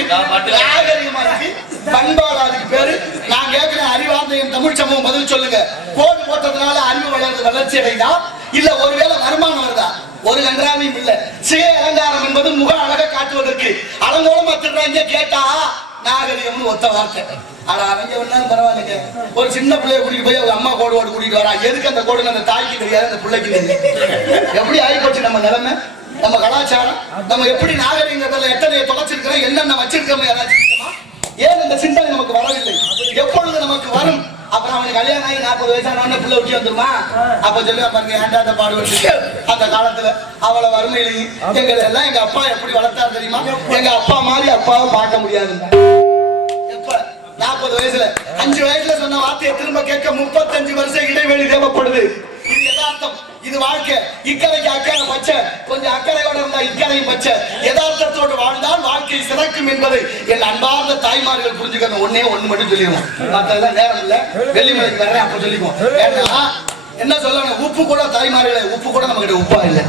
நாகரிகமா இருக்கு, பண்பாடு அதுக்கு பேரு. நான் கேட்கிறேன், அறிவார்ந்த என் தமிழ் சமூகம் பதில் சொல்லுங்க. கோடு போட்டதுனால அறிவு வளர்ச்சி அடைந்தா இல்ல ஒருவேளை வருமானம் வருதா? ஒரு கன்றாவையும் இல்ல. சிகை அலங்காரம் என்பது முக அழகை காட்டுவதற்கு அலங்கோலம் பத்துறாங்க. கேட்டா நாகரிகம்னு ஒத்த வார்த்தை. ஆனா அவங்க ஒன்னாலும் பரவாயில்லைங்க. ஒரு சின்ன பிள்ளைய கூட்டிட்டு போய் அவங்க அம்மா கோடு கூட்டிட்டு வரா. எதுக்கு அந்த கோடு அந்த தாய்க்கு தெரியாது, அந்த பிள்ளைக்கு தெரியாது. எப்படி ஆகிப்போச்சு நம்ம நிலைமை, நம்ம கலாச்சாரம். நம்ம எப்படி நாகரிகங்கள்ல எத்தனையை தொலைச்சிருக்கிறோம், என்னென்ன வச்சிருக்கோம், ஏதாச்சும் ஏன் இந்த சிந்தனை நமக்கு வரவில்லை? எப்பொழுது நமக்கு வரும்? அப்புறம் அவனுக்கு கல்யாணம் ஆகி 40 வயசான பிள்ளை ஊட்டி வந்துருமா? அப்ப சொல்லுவா பாருங்க, ஏண்டாத பாடுபட்டு அந்த காலத்துல அவளை வறுமையிலையும் எங்களை எல்லாம் எங்க அப்பா எப்படி வளர்த்தாரு தெரியுமா? எங்க அப்பா மாதிரி அப்பாவை பார்க்க முடியாதுங்க. எப்ப 40 வயசுல 5 வயசுல சொன்ன வார்த்தையை திரும்ப கேட்க 35 வருஷம் இடைவெளி தேவைப்படுது. இது யதார்த்தம், இது வாழ்க்கை. இக்கரைக்கு அக்கறை பச்சை, கொஞ்சம் அக்கறையோட இருந்தா இக்கரையும் பச்சை. யதார்த்தத்தோடு வாழ்ந்தால் வாழ்க்கை சிறக்கும் என்பதை என் அன்பார்ந்த தாய்மார்கள் புரிஞ்சுக்கணும். ஒண்ணு மட்டும் சொல்லிடுவோம், மற்றெல்லாம் நேரம் இல்ல, வெள்ளிமலைக்கு வர்றேன் அப்ப சொல்லிக்குவோம். ஏன்னா என்ன சொல்லணும், உப்பு கூட தாய்மார்களே, உப்பு கூட நம்ம கிட்ட உப்பா இல்ல.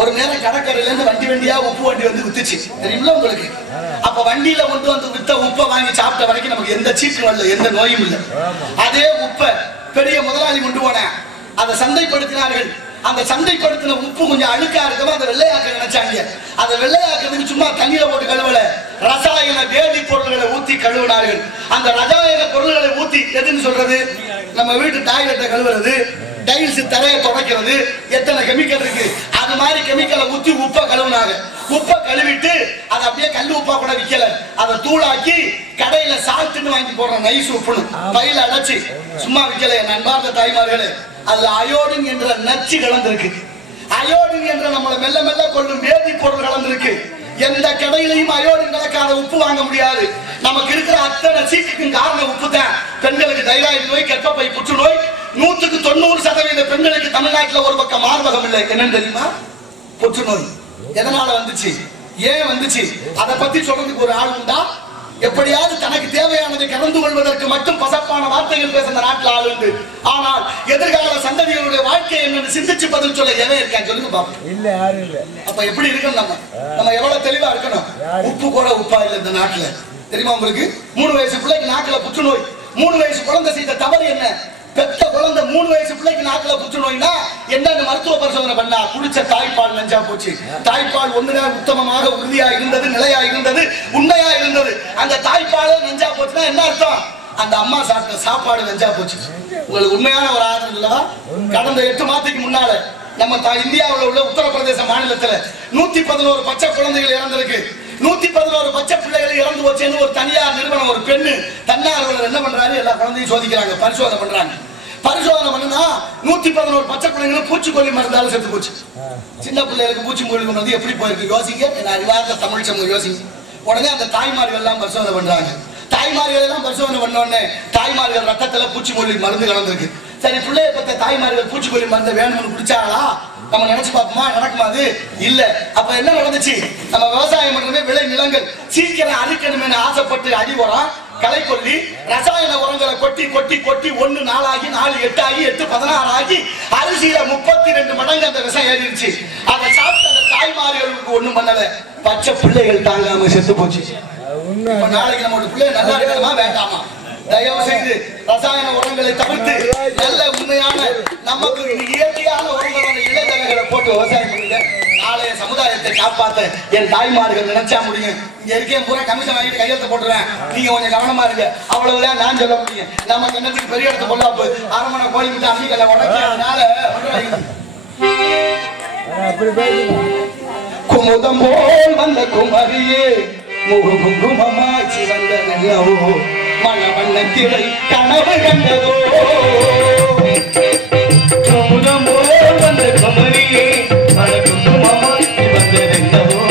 ஒரு நேரம் கடற்கரையில இருந்து வண்டியா உப்பு வண்டி வந்து வித்துச்சு தெரியுமில்ல உங்களுக்கு? அப்ப வண்டியில கொண்டு வந்து வித்த உப்பை வாங்கி சாப்பிட்ட வரைக்கும் நமக்கு எந்த சீட்டும் இல்ல, எந்த நோயும் இல்லை. அதே உப்பை பெரிய முதலாளி கொண்டு போனேன், அதை சந்தைப்படுத்தினார்கள். அந்த சந்தைப்படுத்தின உப்பு கொஞ்சம் அழுக்கா இருக்கவும் அதை வெள்ளையாக்க நினைச்சாங்க. அதை வெள்ளையாக்கிறதுக்கு சும்மா தண்ணீரை போட்டு கழுவல, ரசாயன வேதி பொருள்களை ஊத்தி கழுவினார்கள். அந்த ரசாயன பொருள்களை ஊத்தி எதுன்னு சொல்றது? நம்ம வீட்டு டாய்லெட்டை கழுவுறது, டைல்ஸ் தரையை துடைக்கிறது எத்தனை கெமிக்கல் இருக்கு. அது மாதிரி கெமிக்கலை ஊற்றி உப்பை கழுவுனாங்க. உப்பை கழுவிட்டு அதை அப்படியே கல் உப்பா கூட விற்கல, அதை தூளாக்கி கடையில சால்ட்டுன்னு வாங்கி போடுற நைஸ் உப்புன்னு பையில அடைச்சு சும்மா விற்கல. என் அன்பார்ந்த தாய்மார்களே, அதுல அயோடின் என்ற நச்சு கலந்திருக்கு. அயோடின் என்ற நம்மளை மெல்ல மெல்ல கொள்ளும் வேதி பொருள் கலந்திருக்கு. எந்த கடையிலையும் அயோடின் கலக்காத உப்பு வாங்க முடியாது. நமக்கு இருக்கிற அத்தனை சீட்டுக்கும் காரணம் உப்பு தான். பெண்களுக்கு தைராய்டு நோய், கர்ப்பப்பை புற்றுநோய் 100% பெண்களுக்கு தமிழ்நாட்டில் ஒரு பக்கம் மார்பகம் இல்லை. என்னன்னு தெரியுமா? புற்றுநோய். எதனால வந்துச்சு, ஏன் வந்துச்சு, அதை பத்தி சொல்றதுக்கு ஒரு ஆள் உண்டா? எப்படியாவது தனக்கு தேவையானதை கலந்து கொள்வதற்கு மட்டும் பசப்பான வார்த்தைகள் பேச இந்த நாட்டில் ஆள் உண்டு. ஆனால் எதிர்கால சந்ததிகளுடைய வாழ்க்கை என்னன்னு சிந்திச்சு பதில் சொல்ல எவன் இருக்கா சொல்லுங்க பாப்போம். இல்ல, யாரும் இல்ல. அப்ப எப்படி இருக்கணும்? நம்ம எவ்வளவு தெளிவா இருக்கணும். உப்பு கூட உப்பா இல்லை இந்த நாட்டுல. தெரியுமா உங்களுக்கு? 3 வயசு பிள்ளைக்கு நாக்குல புற்றுநோய். 3 வயசு குழந்தை செய்த தவறு என்ன? பெத்த குழந்தை 3 வயசு பிள்ளைக்கு நாக்குல புற்றுநோய்னா என்னன்னு மருத்துவ பரிசோதனை பண்ணா, குடிச்ச தாய்ப்பால் நஞ்சா போச்சு. தாய்ப்பால் ஒண்ணுதான் உத்தமமாக உறுதியா இருந்தது, நிலையா இருந்தது, உண்மையா இருந்தது. அந்த தாய்ப்பால் நஞ்சா போச்சுன்னா என்ன அர்த்தம்? அந்த அம்மா சாப்பிட்ட சாப்பாடு நஞ்சா போச்சு. உங்களுக்கு உண்மையான ஒரு ஆதரவு இல்லவா? கடந்த 8 மாதத்துக்கு முன்னால நம்ம இந்தியாவில் உள்ள உத்தரப்பிரதேச மாநிலத்துல 111 பச்சை குழந்தைகள் இறந்திருக்கு. 111 பச்சை பிள்ளைகள் இறந்து போச்சேன்னு ஒரு தனியார் நிறுவனம், ஒரு பெண்ணு தன்னார்வலர் என்ன பண்றாரு, எல்லா குழந்தையும் சோதிக்கிறாங்க, பரிசோதனை பண்றாங்க. பரிசோதனை பண்ணுனா 111 பச்சை பிள்ளைங்களும் பூச்சிக்கொல்லி மருந்தால செத்து போச்சு. சின்ன பிள்ளைகளுக்கு பூச்சிக்கொல்லி மருந்து எப்படி போயிருக்கு யோசிங்க. என்ன அறிவார்ந்த தமிழ் சமூகம் யோசிங்க. உடனே அந்த தாய்மார்கள் எல்லாம் பரிசோதனை பண்றாங்க. தாய்மார்கள் எல்லாம் பரிசோதனை பண்ண உடனே தாய்மார்கள் ரத்தத்துல பூச்சிக்கொல்லி மருந்து கலந்துருக்கு. சரி, பிள்ளைய பத்த தாய்மார்கள் பூச்சிக்கொல்லி மருந்து வேணும்னு குடிச்சாங்களா? நம்ம நினைச்சு பார்ப்போமா? நடக்குமா? அது இல்ல. அப்ப என்ன நடந்துச்சு? நம்ம விவசாயம் பண்றதே விளை நிலங்கள் சீக்கிரம் அழிக்கணும்னு ஆசைப்பட்டு அடி உரம், களைக்கொல்லி, ரசாயன உரங்களை கொட்டி கொட்டி கொட்டி 1 4 ஆகி 4 8 ஆகி 8 16 ஆகி அரிசியில 32 மடங்கு அந்த விஷம் ஏறிடுச்சு. அதை சாப்பிட்டு அந்த தாய்மார்களுக்கு ஒண்ணும் பண்ணல, பச்சை பிள்ளைகள் தாங்காம செத்து போச்சு. நாளைக்கு நம்ம பிள்ளைங்க நல்லா இருக்கணுமா வேண்டாமா? தயவு செய்து ரசாயன உரங்களை தவிர்த்து நல்ல உண்மையான நமக்கு இயற்கையான உரங்களான இளைஞர்களை போட்டு விவசாயம் பண்ணுங்க. நாளைய சமுதாயத்தை காப்பாற்ற என் தாய்மார்கள் நினைச்சா முடியும். இங்க இருக்கேன் பூரா கமிஷன் வாங்கிட்டு கையெழுத்து போட்டுருவேன். நீங்க கொஞ்சம் கவனமா இருங்க. அவ்வளவுதான் நான் சொல்ல முடியும். நம்ம என்னத்துக்கு பெரிய இடத்து கொள்ளாப்பு அரமனை கோழி விட்டு அம்மிக்கல்ல உடனே குமுதம் போல் வந்த குமரியே முகுகுமமாச்சி வந்த நல்லவோ மனவண்ணத்திரை கனவு கண்டதோ. குமுதம் போல் வந்த குமரியே மனகுகுமமாச்சி வந்த நல்லவோ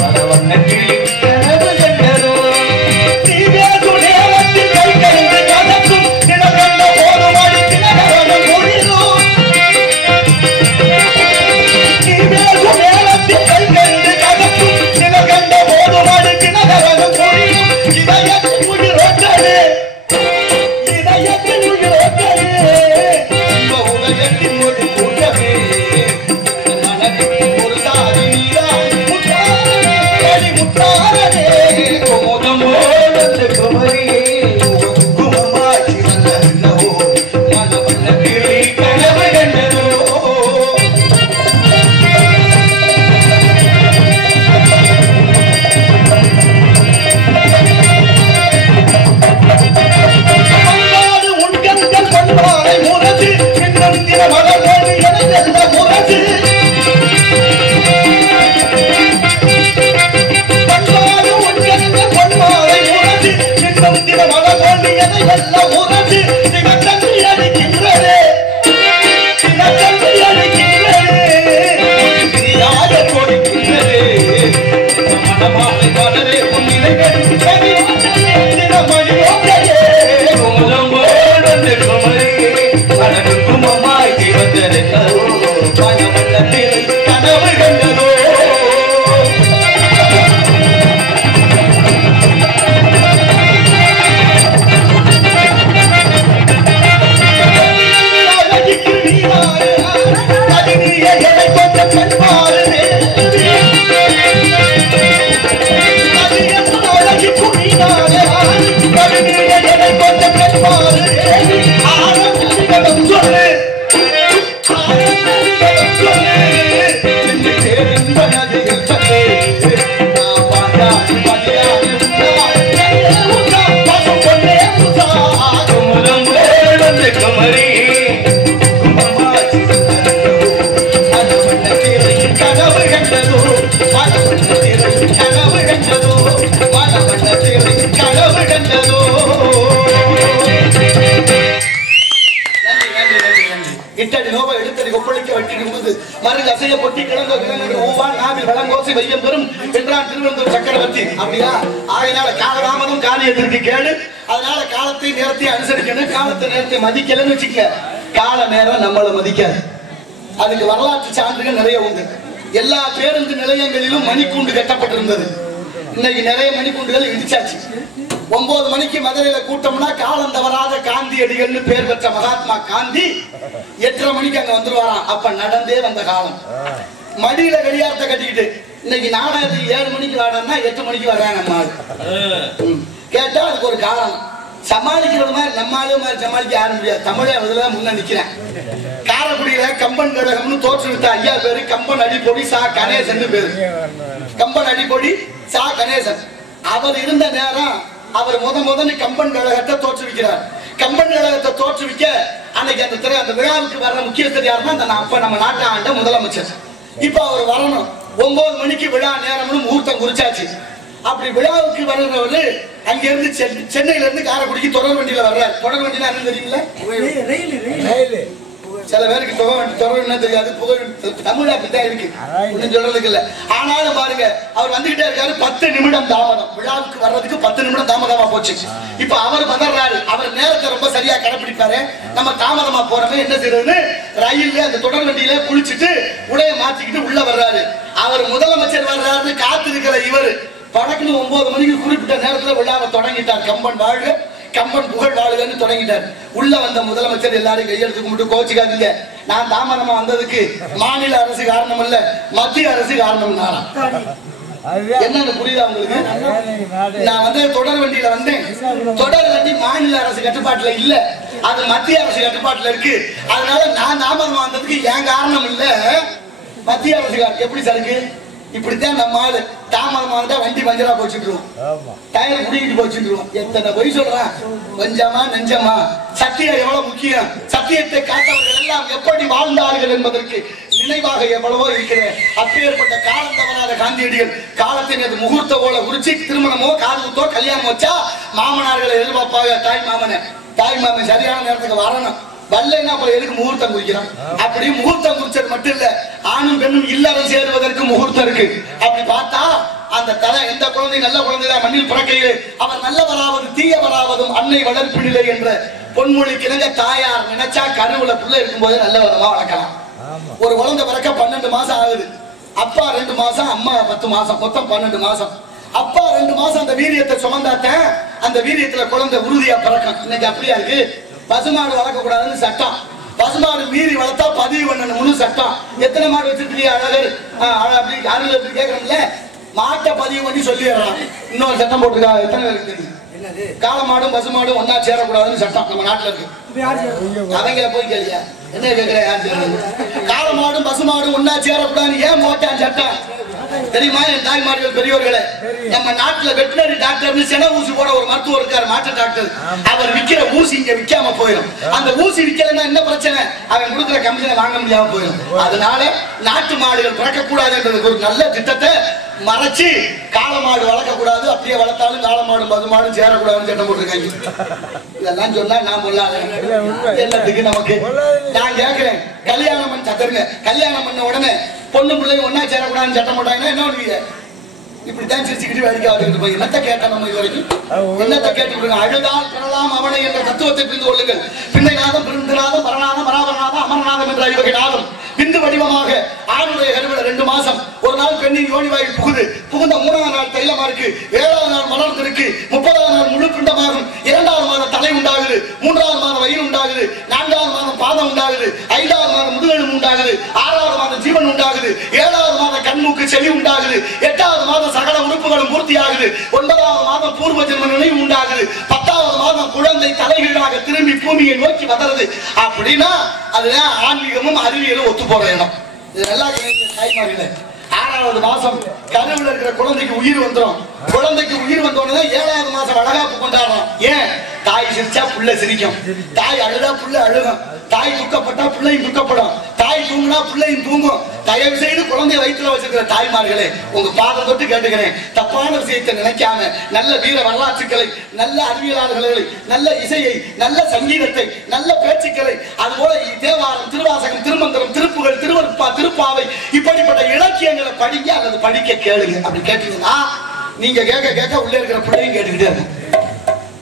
மனவண்ணத்திரை கனவு கண்டதோ. தீவேசுடேவத்தில் கை கண்டு கதக்கும் தினகண்ட போதுமாடி தினகரனும் முடிதோ. தீவேசுடேவத்தில் கை கண்டு கதக்கும் தினகண்ட போதுமாடி தினகரனும் முடிதோ. இதயத்தில் உயிரோட்டது, இதயத்தில் உயிரோட்டது, இந்த உலகத்தின் ஒரு கூட்டமே மனதில் ஒரு சாதி நீராய் முத்தாரனே முத்தாரனே. குமுதம் போல் வந்த குமரியே குமமாச்சி வந்த நல்லவோ மனவண்ணத்திரை கனவு கண்டதோ. பண்பாலை முரசு இன்னும் தின மலர்வோடு எனதெல்ல முரசு. பண்பாடு உட்கந்த பொன்மாலை முரசு இன்னும் தின மலர்வோடு எனதெல்ல முரசு. தினத்தன்றி அடிக்கின்றதே, தினத்தன்றி அடிக்கின்றதே, திரியாக கொடுக்கின்றதே மனமாலை மலரே பொன்னிலைகள் தினமணி ஓட்டையே. குமுதம் போல் வந்த குமரியே மனகுகுமமாச்சி வந்த நல்லவோ மனவண்ணத்திரை கனவு கண்டதோ. அழகிக்கு நீராறு அழகிய எடை கொண்ட பெண்பாரு அதிக இசைய பொட்டி கிழங்கோ கிழங்கு ஊவா நாவில் வளங்கோசை வையம் பெறும் என்றான் திருவனந்தூர் சக்கரவர்த்தி. அப்படியா? ஆகையினால காலதாமதம் காரியத்திற்கு கேடு. அதனால காலத்தை நேரத்தை அனுசரிக்கணும். காலத்தை நேரத்தை மதிக்கலன்னு வச்சுக்க, கால நேரம் நம்மளை மதிக்காது. அதுக்கு வரலாற்று சான்றுகள் நிறைய உண்டு. எல்லா பேருந்து நிலையங்களிலும் மணிக்கூண்டு கட்டப்பட்டிருந்தது. இன்னைக்கு நிறைய மணிக்கூண்டுகள் இடிச்சாச்சு. 9 மணிக்கு மதுரையில கூட்டம்னா காலம் தவறாத காந்தியடிகள்னு பேர் பெற்ற மகாத்மா காந்தி 8:30 மணிக்கு அங்க வந்துருவாராம். அப்ப நடந்தே வந்த காலம். மடியில கடியாரத்தை கட்டிக்கிட்டு இன்னைக்கு நாடகத்துக்கு 7 மணிக்கு வாடன்னா 8 மணிக்கு வர்றாங்க நம்ம ஆளு. கேட்டா அதுக்கு ஒரு காரணம். சமாளிக்கிறது மாதிரி நம்ம ஆளு மாதிரி சமாளிக்க யாரும் முடியாது. தமிழை அதுலதான் முன்ன நிக்கிறேன். காரைக்குடியில கம்பன் கழகம்னு தோற்றுவித்த ஐயா பேரு கம்பன் அடிப்பொடி சா கணேசன் பேரு. கம்பன் அடிப்பொடி சா கணேசன். அவர் இருந்த நேரம் அவர் முதன்னு கம்பன் கழகத்தை தோற்றுவிக்கிறார். கம்பன் கழகத்தை தோற்றுவிக்க அன்னைக்கு அந்த விழாவுக்கு வர்ற முக்கியஸ்தர் யாருன்னா அப்ப நம்ம நாட்டை ஆண்ட முதலமைச்சர். இப்ப அவர் வரணும். 9 மணிக்கு விழா நேரம்னு முகூர்த்தம் குறிச்சாச்சு. அப்படி விழாவுக்கு வர்றவரு அங்க இருந்து சென்னையில இருந்து காரைக்குடிக்கு தொடர் வண்டியில வர்றாரு. தொடர் வண்டினா என்ன தெரியுங்களா? சில பேருக்கு தொடர் என்ன தெரியாது. தமிழ் அப்படித்தான் இருக்கு, ஒன்னும் சொல்றதுக்கு இல்ல. ஆனாலும் பாருங்க, அவர் வந்துகிட்டே இருக்காரு. 10 நிமிடம் தாமதம். விழாவுக்கு வர்றதுக்கு 10 நிமிடம் தாமதமா போச்சு. இப்ப அவர் பதறாரு. அவர் நேரத்தை ரொம்ப சரியா கடைபிடிப்பாரு. நம்ம தாமதமா போறோமே என்ன செய்யறதுன்னு ரயில்ல அந்த தொடர் வண்டியில குளிச்சுட்டு உடைய மாத்திக்கிட்டு உள்ள வர்றாரு. அவர் முதலமைச்சர் வர்றாருன்னு காத்து இருக்கிற இவரு படக்குன்னு 9 மணிக்கு குறிப்பிட்ட நேரத்துல விழாவை தொடங்கிட்டார். கம்பன் வாழ்க, கம்பன் புகழ் வாழ்கன்னு தொடங்கிட்டார். உள்ள வந்த முதலமைச்சர் எல்லாரும் கையெழுத்து கும்பிட்டு கோச்சிக்காதீங்க, நான் தாமதமா வந்ததுக்கு மாநில அரசு காரணம் இல்ல, மத்திய அரசு காரணம். என்னன்னு புரியுதா உங்களுக்கு? நான் வந்து தொடர் வண்டியில வந்தேன். தொடர் வண்டி மாநில அரசு கட்டுப்பாட்டுல இல்ல, அது மத்திய அரசு கட்டுப்பாட்டுல இருக்கு. அதனால நான் தாமதமா வந்ததுக்கு என் காரணம் இல்ல, மத்திய அரசு காரணம். எப்படி சருக்கு? இப்படித்தான் நம்ம ஆளு தாமதமா இருந்தா வண்டி பஞ்சரா போச்சுருவோம், டயர் குடிக்கிட்டு போச்சுருவோம். எத்தனை பொய் சொல்றான்? கொஞ்சமா நெஞ்சமா? சத்தியம் எவ்வளவு முக்கியம். சத்தியத்தை காத்தவர்கள் எல்லாம் எப்படி வாழ்ந்தார்கள் என்பதற்கு நினைவாக எவ்வளவோ இருக்கிறேன். அப்பேற்பட்ட காலம் தவறாத காந்தியடிகள் காலத்தின் அது முகூர்த்த போல குறிச்சி திருமணமோ காதுகுத்தோ கல்யாணம் வச்சா மாமனார்களை எதிர்பார்ப்பாங்க. தாய் மாமன் சரியான நேரத்துக்கு வரணும். வல்லைன்னா அப்புறம் எதுக்கு முகூர்த்தம் குறிக்கிறான்? அப்படி முகூர்த்தம் குறிச்சது மட்டும் இல்ல, ஆணும் பெண்ணும் இல்லறம் சேருவதற்கு முகூர்த்தம் இருக்கு. அப்படி பார்த்தா அந்த தலை எந்த குழந்தை நல்ல குழந்தைதான் மண்ணில் பிறக்கையிலே அவர் நல்லவராவது தீயவராவதும் அன்னை வளர்ப்பு நிலை என்ற பொன்மொழி கிழங்க தாயார் நினைச்சா கருவுல புள்ள இருக்கும்போது நல்லவரமா வளர்க்கலாம். ஒரு குழந்தை பிறக்க 12 மாசம் ஆகுது. அப்பா 2 மாசம், அம்மா 10 மாசம், மொத்தம் 12 மாசம். அப்பா 2 மாசம் அந்த வீரியத்தை சுமந்தாத்தேன் அந்த வீரியத்துல குழந்தை உறுதியா பிறக்கும். இன்னைக்கு அப்படியா இருக்கு? பசுமாடு வளர்க்க கூடாதுன்னு சட்டம். பசுமாடு மீறி வளர்த்தா பதிவு பண்ணணும்னு சட்டம். எத்தனை மாடு வச்சிருக்கீங்க அழகர் அப்படி யாரும் எப்படி கேட்கறோம்ல, மாட்டை பதிவு பண்ணி சொல்லிடுறான். இன்னொரு சட்டம் போட்டுருக்கா, எத்தனை பேருக்கு தெரியும்? காளமாடும் பசுமாடும் ஒன்னா சேரக்கூடாதுன்னு சட்டம் நம்ம நாட்டுல இருக்கு. அவங்கள போய் கேளியா என்ன கேட்கிற? காளமாடும் பசுமாடும் ஒன்னா சேரக்கூடாதுன்னு ஏன் போட்டான் சட்டம் தெரியுமா? என் தாய்மார்கள் பெரியவர்களே, நம்ம நாட்டுல வெட்டினரி டாக்டர் சென ஊசி போட ஒரு மருத்துவர் இருக்காரு, மாற்று டாக்டர். அவர் விக்கிற ஊசி இங்க விக்காம போயிடும். அந்த ஊசி விக்கலன்னா என்ன பிரச்சனை? அவன் கொடுக்குற கமிஷனை வாங்க முடியாம போயிடும். அதனால நாட்டு மாடுகள் பிறக்க கூடாதுன்றதுக்கு ஒரு நல்ல திட்டத்தை மறைச்சு காளமாடு வளர்க்க கூடாது, அப்படியே வளர்த்தாலும் காளமாடும் பசுமாடும் சேரக்கூடாதுன்னு சட்டம் போட்டிருக்காங்க. இதெல்லாம் சொன்னா நான் சொல்லாத என்னத்துக்கு நமக்கு? நான் கேட்கிறேன், கல்யாணம் பண்ணி சத்தருங்க, கல்யாணம் பண்ண உடனே பொண்ணு பிள்ளைங்க ஒன்னா சேரக்கூடாதுன்னு சட்டம் போட்டாங்கன்னா என்ன பண்ணுவீங்க? இப்படித்தான் சிரிச்சுக்கிட்டு வேடிக்கை வந்துட்டு போய் என்னத்தை கேட்டா நம்ம இது வரைக்கும் என்னத்தை கேட்டு அழுதால் பெறலாம் அவனை என்ற தத்துவத்தை புரிந்து கொள்ளுங்கள். பின்னைநாதம் பிரிந்துநாதம் பரநாதம் பராபரநாதம் அமரநாதம் என்ற ஐவகை நாதம் பிந்து வடிவமாக ஆணுடைய கருவில 2 மாசம். ஒரு நாள் பெண்ணின் யோனிவாயில் புகுந்த 3ஆம் நாள் தைலமா இருக்கு, 7ஆம் நாள் மலர்ந்து இருக்கு, 30ஆம் நாள் முழு பிண்டமாகும், 2ஆவது மாதம் தலை உண்டாகுது, 3ஆவது மாதம் வயிறு உண்டாகுது, 4ஆவது மாதம் பாதம் உண்டாகுது, 5ஆவது மாதம் முதுகெலும்பு உண்டாகுது, 6ஆவது மாதம் ஜீவன் உண்டாகுது, 7ஆவது மாதம் கண்மூக்கு செவி உண்டாகுது, 8ஆவது மாதம் சகல உறுப்புகளும் பூர்த்தி ஆகுது, 9ஆவது மாதம் பூர்வ ஜென்ம நினைவு உண்டாகுது, 10ஆவது மாதம் குழந்தை தலைகீழாக திரும்பி பூமியை நோக்கி வதருது. அப்படின்னா அதுதான் ஆன்மீகமும் அறிவியலும் ஒத்து போற இடம். இது நல்லா தாய்மார்களே, 6ஆவது மாசம் கருவில் இருக்கிற குழந்தைக்கு உயிர் வந்துடும். குழந்தைக்கு உயிர் வந்தோடனே 7ஆவது மாசம் வளகாப்பு கொண்டாடுறோம். ஏன்? தாய் சிரிச்சா புள்ள சிரிக்கும், தாய் அழுதா புள்ள அழுகும், தாய் துக்கப்பட்டா பிள்ளையும் துக்கப்படும், தாய் தூங்குனா பிள்ளையும் தூங்கும். தயவு செய்து குழந்தைய வயிற்றுல வச்சிருக்கிற தாய்மார்களே, உங்க பாதம் தொட்டு கேட்டுக்கிறேன், தப்பான விஷயத்தை நினைக்காம நல்ல வீர வரலாற்றுக்களை, நல்ல அறிவியலாளர்களை, நல்ல இசையை, நல்ல சங்கீதத்தை, நல்ல பேச்சுக்களை, அதுபோல தேவாரம், திருவாசகம், திருமந்திரம், திருப்புகள், திருவருட்பா, திருப்பாவை, இப்படிப்பட்ட இலக்கியங்களை படிங்க அல்லது படிக்க கேளுங்க. அப்படி கேட்டீங்கன்னா நீங்க கேட்க கேட்க உள்ள இருக்கிற பிள்ளையும் கேட்டுக்கிட்டே இருக்கும்.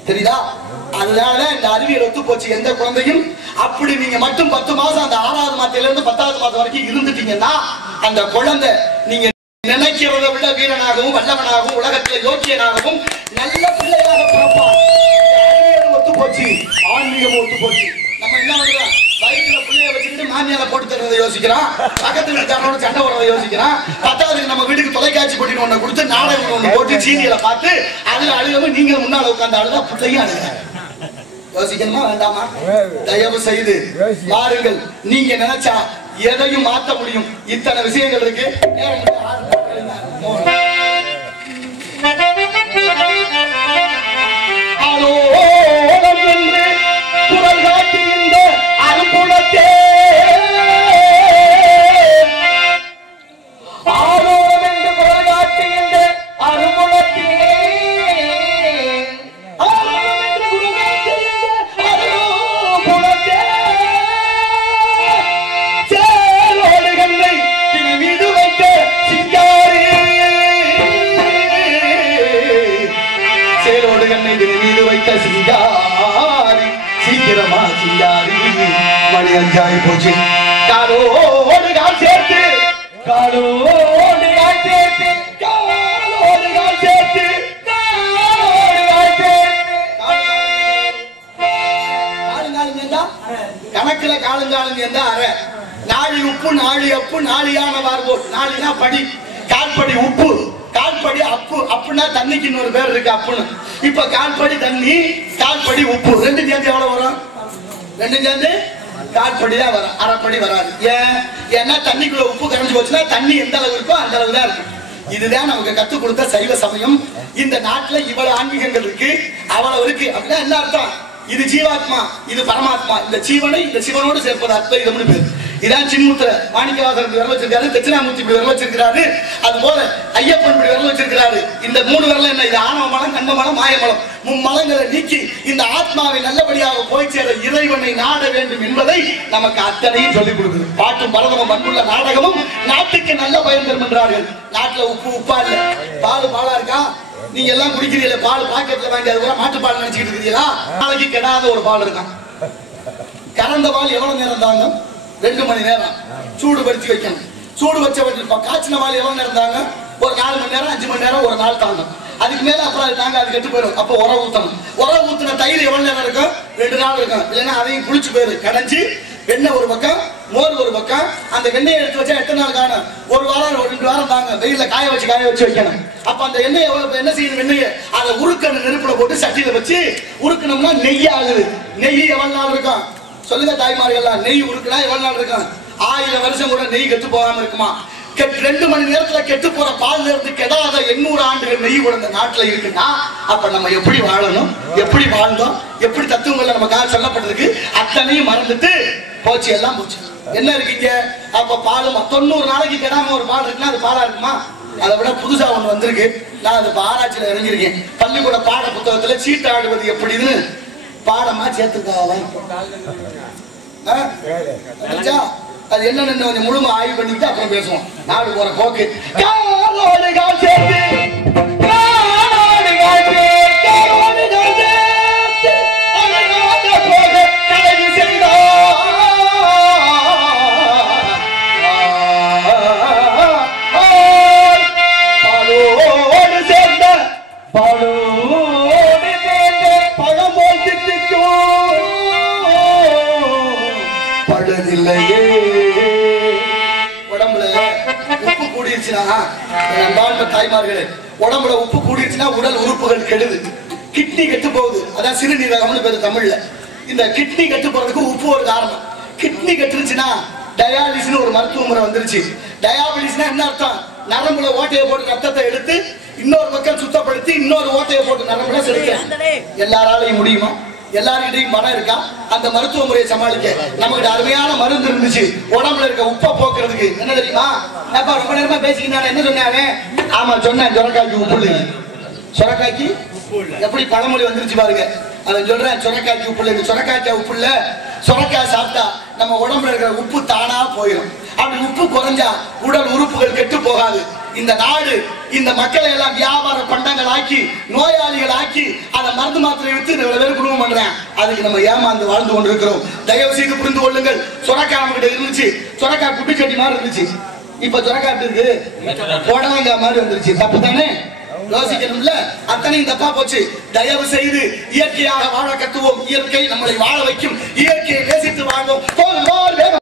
தெரியுதா? அதனால இந்த அறிவியல் ஒத்து போச்சு. எந்த குழந்தையும் அப்படி நீங்க மட்டும் 10 மாசம் அந்த 6வது மாதத்தில இருந்து 10வது மாதம் வரைக்கும் இருந்துட்டீங்கன்னா அந்த குழந்தை நீங்க நினைக்கிறத விட வீரனாகவும் வல்லவனாகவும் உலகத்துல யோக்கியனாகவும் நல்ல பிள்ளையாக பிறப்பான். அறிவியல் ஒத்து போச்சு, ஆன்மீகம் ஒத்து போச்சு. நம்ம என்ன பண்றோம்? வயிற்றுல பிள்ளைய வச்சுக்கிட்டு மாமியால போட்டு தரதை யோசிக்கிறான், பக்கத்து வீட்டுக்காரனோட சண்டை போடுறதை யோசிக்கிறான், 10வது நம்ம வீட்டுக்கு தொலைக்காட்சி போட்டின்னு ஒண்ணு கொடுத்து நாடகம் ஒண்ணு போட்டு சீரியலை பார்த்து அதுல அழுகவும் நீங்க முன்னால உட்கார்ந்து அழுதா பிள்ளையும் அழுகிறேன். யோசிக்கணுமா வேண்டாமா? தயவு செய்து பாருங்கள். நீங்க நினைச்சா எதையும் மாற்ற முடியும். இத்தனை விஷயங்கள் இருக்கு. குரல் காட்டி இந்த அரும்புலத்தே ஆரோரம் என்று குரல் காட்டி இந்த அரும்புலத்தே சீக்கிரமா சிங்காரி மணி 5 ஆகி போச்சு. காலோடு கால் சேர்த்து, காலோடு கால் சேர்த்து, காலோடு கால் சேர்த்து, காலோடு கால் சேர்த்து. காலுங்காலுங்க கணக்குல காலுங்காலுங்க இருந்தா அரை நாளி உப்பு, நாளி அப்பு, நாளியான வார்போல். நாளினா படி, கால்படி உப்பு, கால்படி அப்பு. அப்புன்னா தண்ணிக்கு இன்னொரு பேர் இருக்கு அப்புன்னு. இப்ப கால்படி தண்ணி, கால்படி உப்பு, ரெண்டு சேர்ந்து எவ்வளவு வரும்? ரெண்டு சேர்ந்து கால்படி தான் வரும், அரைப்படி வராது. ஏன்னா தண்ணிக்குள்ள உப்பு கரைஞ்சு போச்சுன்னா தண்ணி எந்த அளவு இருக்கோ அந்த அளவு தான் இருக்கும். இதுதான் நமக்கு கத்துக் கொடுத்த சைவ சமயம். இந்த நாட்டுல இவ்வளவு ஆன்மீகங்கள் இருக்கு, அவ்வளவு இருக்கு. அப்படின்னா என்ன அர்த்தம்? இது ஜீவாத்மா, இது பரமாத்மா. இந்த ஜீவனை இந்த சிவனோடு சேர்ப்பது அத்வைதம்னு பேர். இதான் சின்முத்திர மாணிக்கவாசகர் இப்படி விரல் வச்சிருக்காரு, தட்சிணாமூர்த்தி இப்படி விரல் வச்சிருக்கிறாரு, அது போல ஐயப்பன் இப்படி விரல் வச்சிருக்கிறாரு. இந்த 3 விரல் என்ன? இது ஆணவ மலம், கண்ம மலம், மாயமலம். மும்மலங்களை நீக்கி இந்த ஆத்மாவை நல்லபடியாக போய் சேர இறைவனை நாட வேண்டும் என்பதை நமக்கு அத்தனையும் சொல்லிக் கொடுக்குது. பாட்டும் பரதமும் அன்புள்ள நாடகமும் நாட்டுக்கு நல்ல பயன் தரும் என்றார்கள். நாட்டுல உப்பு உப்பா இல்ல, பால் பாலா இருக்கா? நீங்க எல்லாம் குடிக்கிறீங்களா? பால் பாக்கெட்ல வாங்கி அது கூட மாட்டு பால் நினைச்சுக்கிட்டு இருக்கிறீங்களா? நாளைக்கு கெடாத ஒரு பால் இருக்கான். கறந்த பால் எவ்வளவு நேரம் தாங்க? 2 மணி நேரம் சூடுபடுத்தி வைக்கணும். சூடு வச்ச காய்ச்சின பால் எவ்வளவு நேரம் தாங்க? ஒரு 4 மணி நேரம், 5 மணி நேரம், ஒரு நாள் தாங்க. அதுக்கு மேல அப்புறம் அது தாங்க, அது கெட்டு போயிடும். அப்போ உரம் ஊத்தணும். உரம் ஊத்தின தயிர் எவ்வளவு நேரம் இருக்கும்? 2 நாள் இருக்கும். இல்லைன்னா அதையும் புளிச்சு போயிரு. கடைஞ்சி வெண்ணெய் ஒரு பக்கம், மோர் ஒரு பக்கம். அந்த வெண்ணெயை எடுத்து வச்சா எத்தனை நாள் காணும்? 1 வாரம், 2 வாரம் தாங்க. வெயில காய வச்சு வைக்கணும். அப்ப அந்த எண்ணெய் என்ன செய்யணும்? வெண்ணெயை அதை உருக்கணும், நெருப்புல போட்டு சட்டியில வச்சு உருக்கணும்னா நெய் ஆகுது. நெய் எவ்வளவு நாள் இருக்கும் சொல்லுங்க தாய்மார்கள்லாம்? நெய் உருக்குனா எவ்வளவு நாள் இருக்கும்? 1000 வருஷம் கூட நெய் கெட்டு போகாம இருக்குமா? 2 மணி நேரத்துல கெட்டு போற பால்ல இருந்து கெடாத 800 ஆண்டுகள் நெய் கூட இந்த நாட்டுல இருக்குன்னா அப்ப நம்ம எப்படி வாழணும், எப்படி வாழ்ந்தோம், எப்படி தத்துவங்கள்ல நமக்காக சொல்லப்பட்டிருக்கு அத்தனையும் மறந்துட்டு போச்சு, எல்லாம் போச்சு. என்ன இருக்கீங்க? அப்ப பால் 90 நாளைக்கு கெடாம ஒரு பால் இருக்குன்னா அது பாலா இருக்குமா? அதை விட புதுசா ஒண்ணு வந்திருக்கு. நான் அது ஆராய்ச்சியில இறங்கியிருக்கேன். பள்ளிக்கூட பாட புத்தகத்துல சீட்டாடுவது எப்படின்னு பாடமா சேர்த்துக்காக அது என்னன்னு கொஞ்சம் முழுமை ஆய்வு பண்ணிட்டு அப்புறம் பேசுவோம். நாடு போற போக்கு. காலோடு கால் சேர்த்து, காலோடு கால் சேர்த்து, காலோடு கால் சேர்த்து, அழகாக போக கலவி சென்றார். பாலோடு சேர்ந்த, பாலோடு சேர்ந்த பழம் போல் திட்டிக்கும் பழதில்லையே. உடம்புல உப்பு கூடிருச்சுன்னா, தாய்மார்களே, உடம்புல உப்பு கூடிருச்சுன்னா உடல் உறுப்புகள் கெடுது. கிட்னி கெட்டு போகுது. அதான் சிறுநீரகம்னு பேரு தமிழ்ல. இந்த கிட்னி கெட்டு போறதுக்கு உப்பு ஒரு காரணம். கிட்னி கெட்டுருச்சுன்னா டயாலிசிஸ் ஒரு மருத்துவ முறை வந்துருச்சு. டயாபிலிஸ்னா என்ன அர்த்தம்? நரம்புல ஓட்டையை போட்டு ரத்தத்தை எடுத்து இன்னொரு பக்கம் சுத்தப்படுத்தி இன்னொரு ஓட்டையை போட்டு நரம்புல செலுத்த எல்லாராலையும் முடியுமா? எல்லார்கிட்டையும் பணம் இருக்கா அந்த மருத்துவ முறையை சமாளிக்க நமக்கு அருமையான மருந்து இருந்துச்சு உடம்புல இருக்க உப்பை போக்குறதுக்கு என்ன தெரியுமா அப்பா ரொம்ப நேரமா பேசிக்கிட்டானே என்ன சொன்னாவே ஆமா சொன்னேன் சொரக்காய்க்கு உப்பு இல்லை சொரக்காய்க்கு எப்படி பழமொழி வந்துருச்சு பாருங்க அவன் சொல்றேன் சொரக்காய்க்கு உப்பு இல்லை சொரக்காய்க்கா உப்பு இல்ல சொரக்காய் சாப்பிட்டா நம்ம உடம்புல இருக்கிற உப்பு தானா போயிடும் அப்படி உப்பு குறைஞ்சா உடல் உறுப்புகள் கெட்டு போகாது இந்த நாடு இந்த மக்களை எல்லாம் வியாபார பண்டங்கள் ஆக்கி நோயாளிகள் ஆக்கி அதை மருந்து மாத்திரை வித்து நிறைய பேர் குடும்பம் பண்றேன் அதுக்கு நம்ம ஏமாந்து வாழ்ந்து கொண்டிருக்கிறோம் தயவு செய்து புரிந்து கொள்ளுங்கள் சொரக்காய் நம்ம கிட்ட இருந்துச்சு சொரக்காய் குட்டிச்சட்டி மாதிரி இருந்துச்சு இப்ப சொரக்காய் எப்படி இருக்கு புடலங்காய் மாதிரி வந்துருச்சு தப்பு தானே யோசிக்கணும்ல அத்தனையும் தப்பா போச்சு தயவு செய்து இயற்கையாக வாழ கத்துவோம் இயற்கை நம்மளை வாழ வைக்கும் இயற்கையை நேசித்து வாழ்வோம்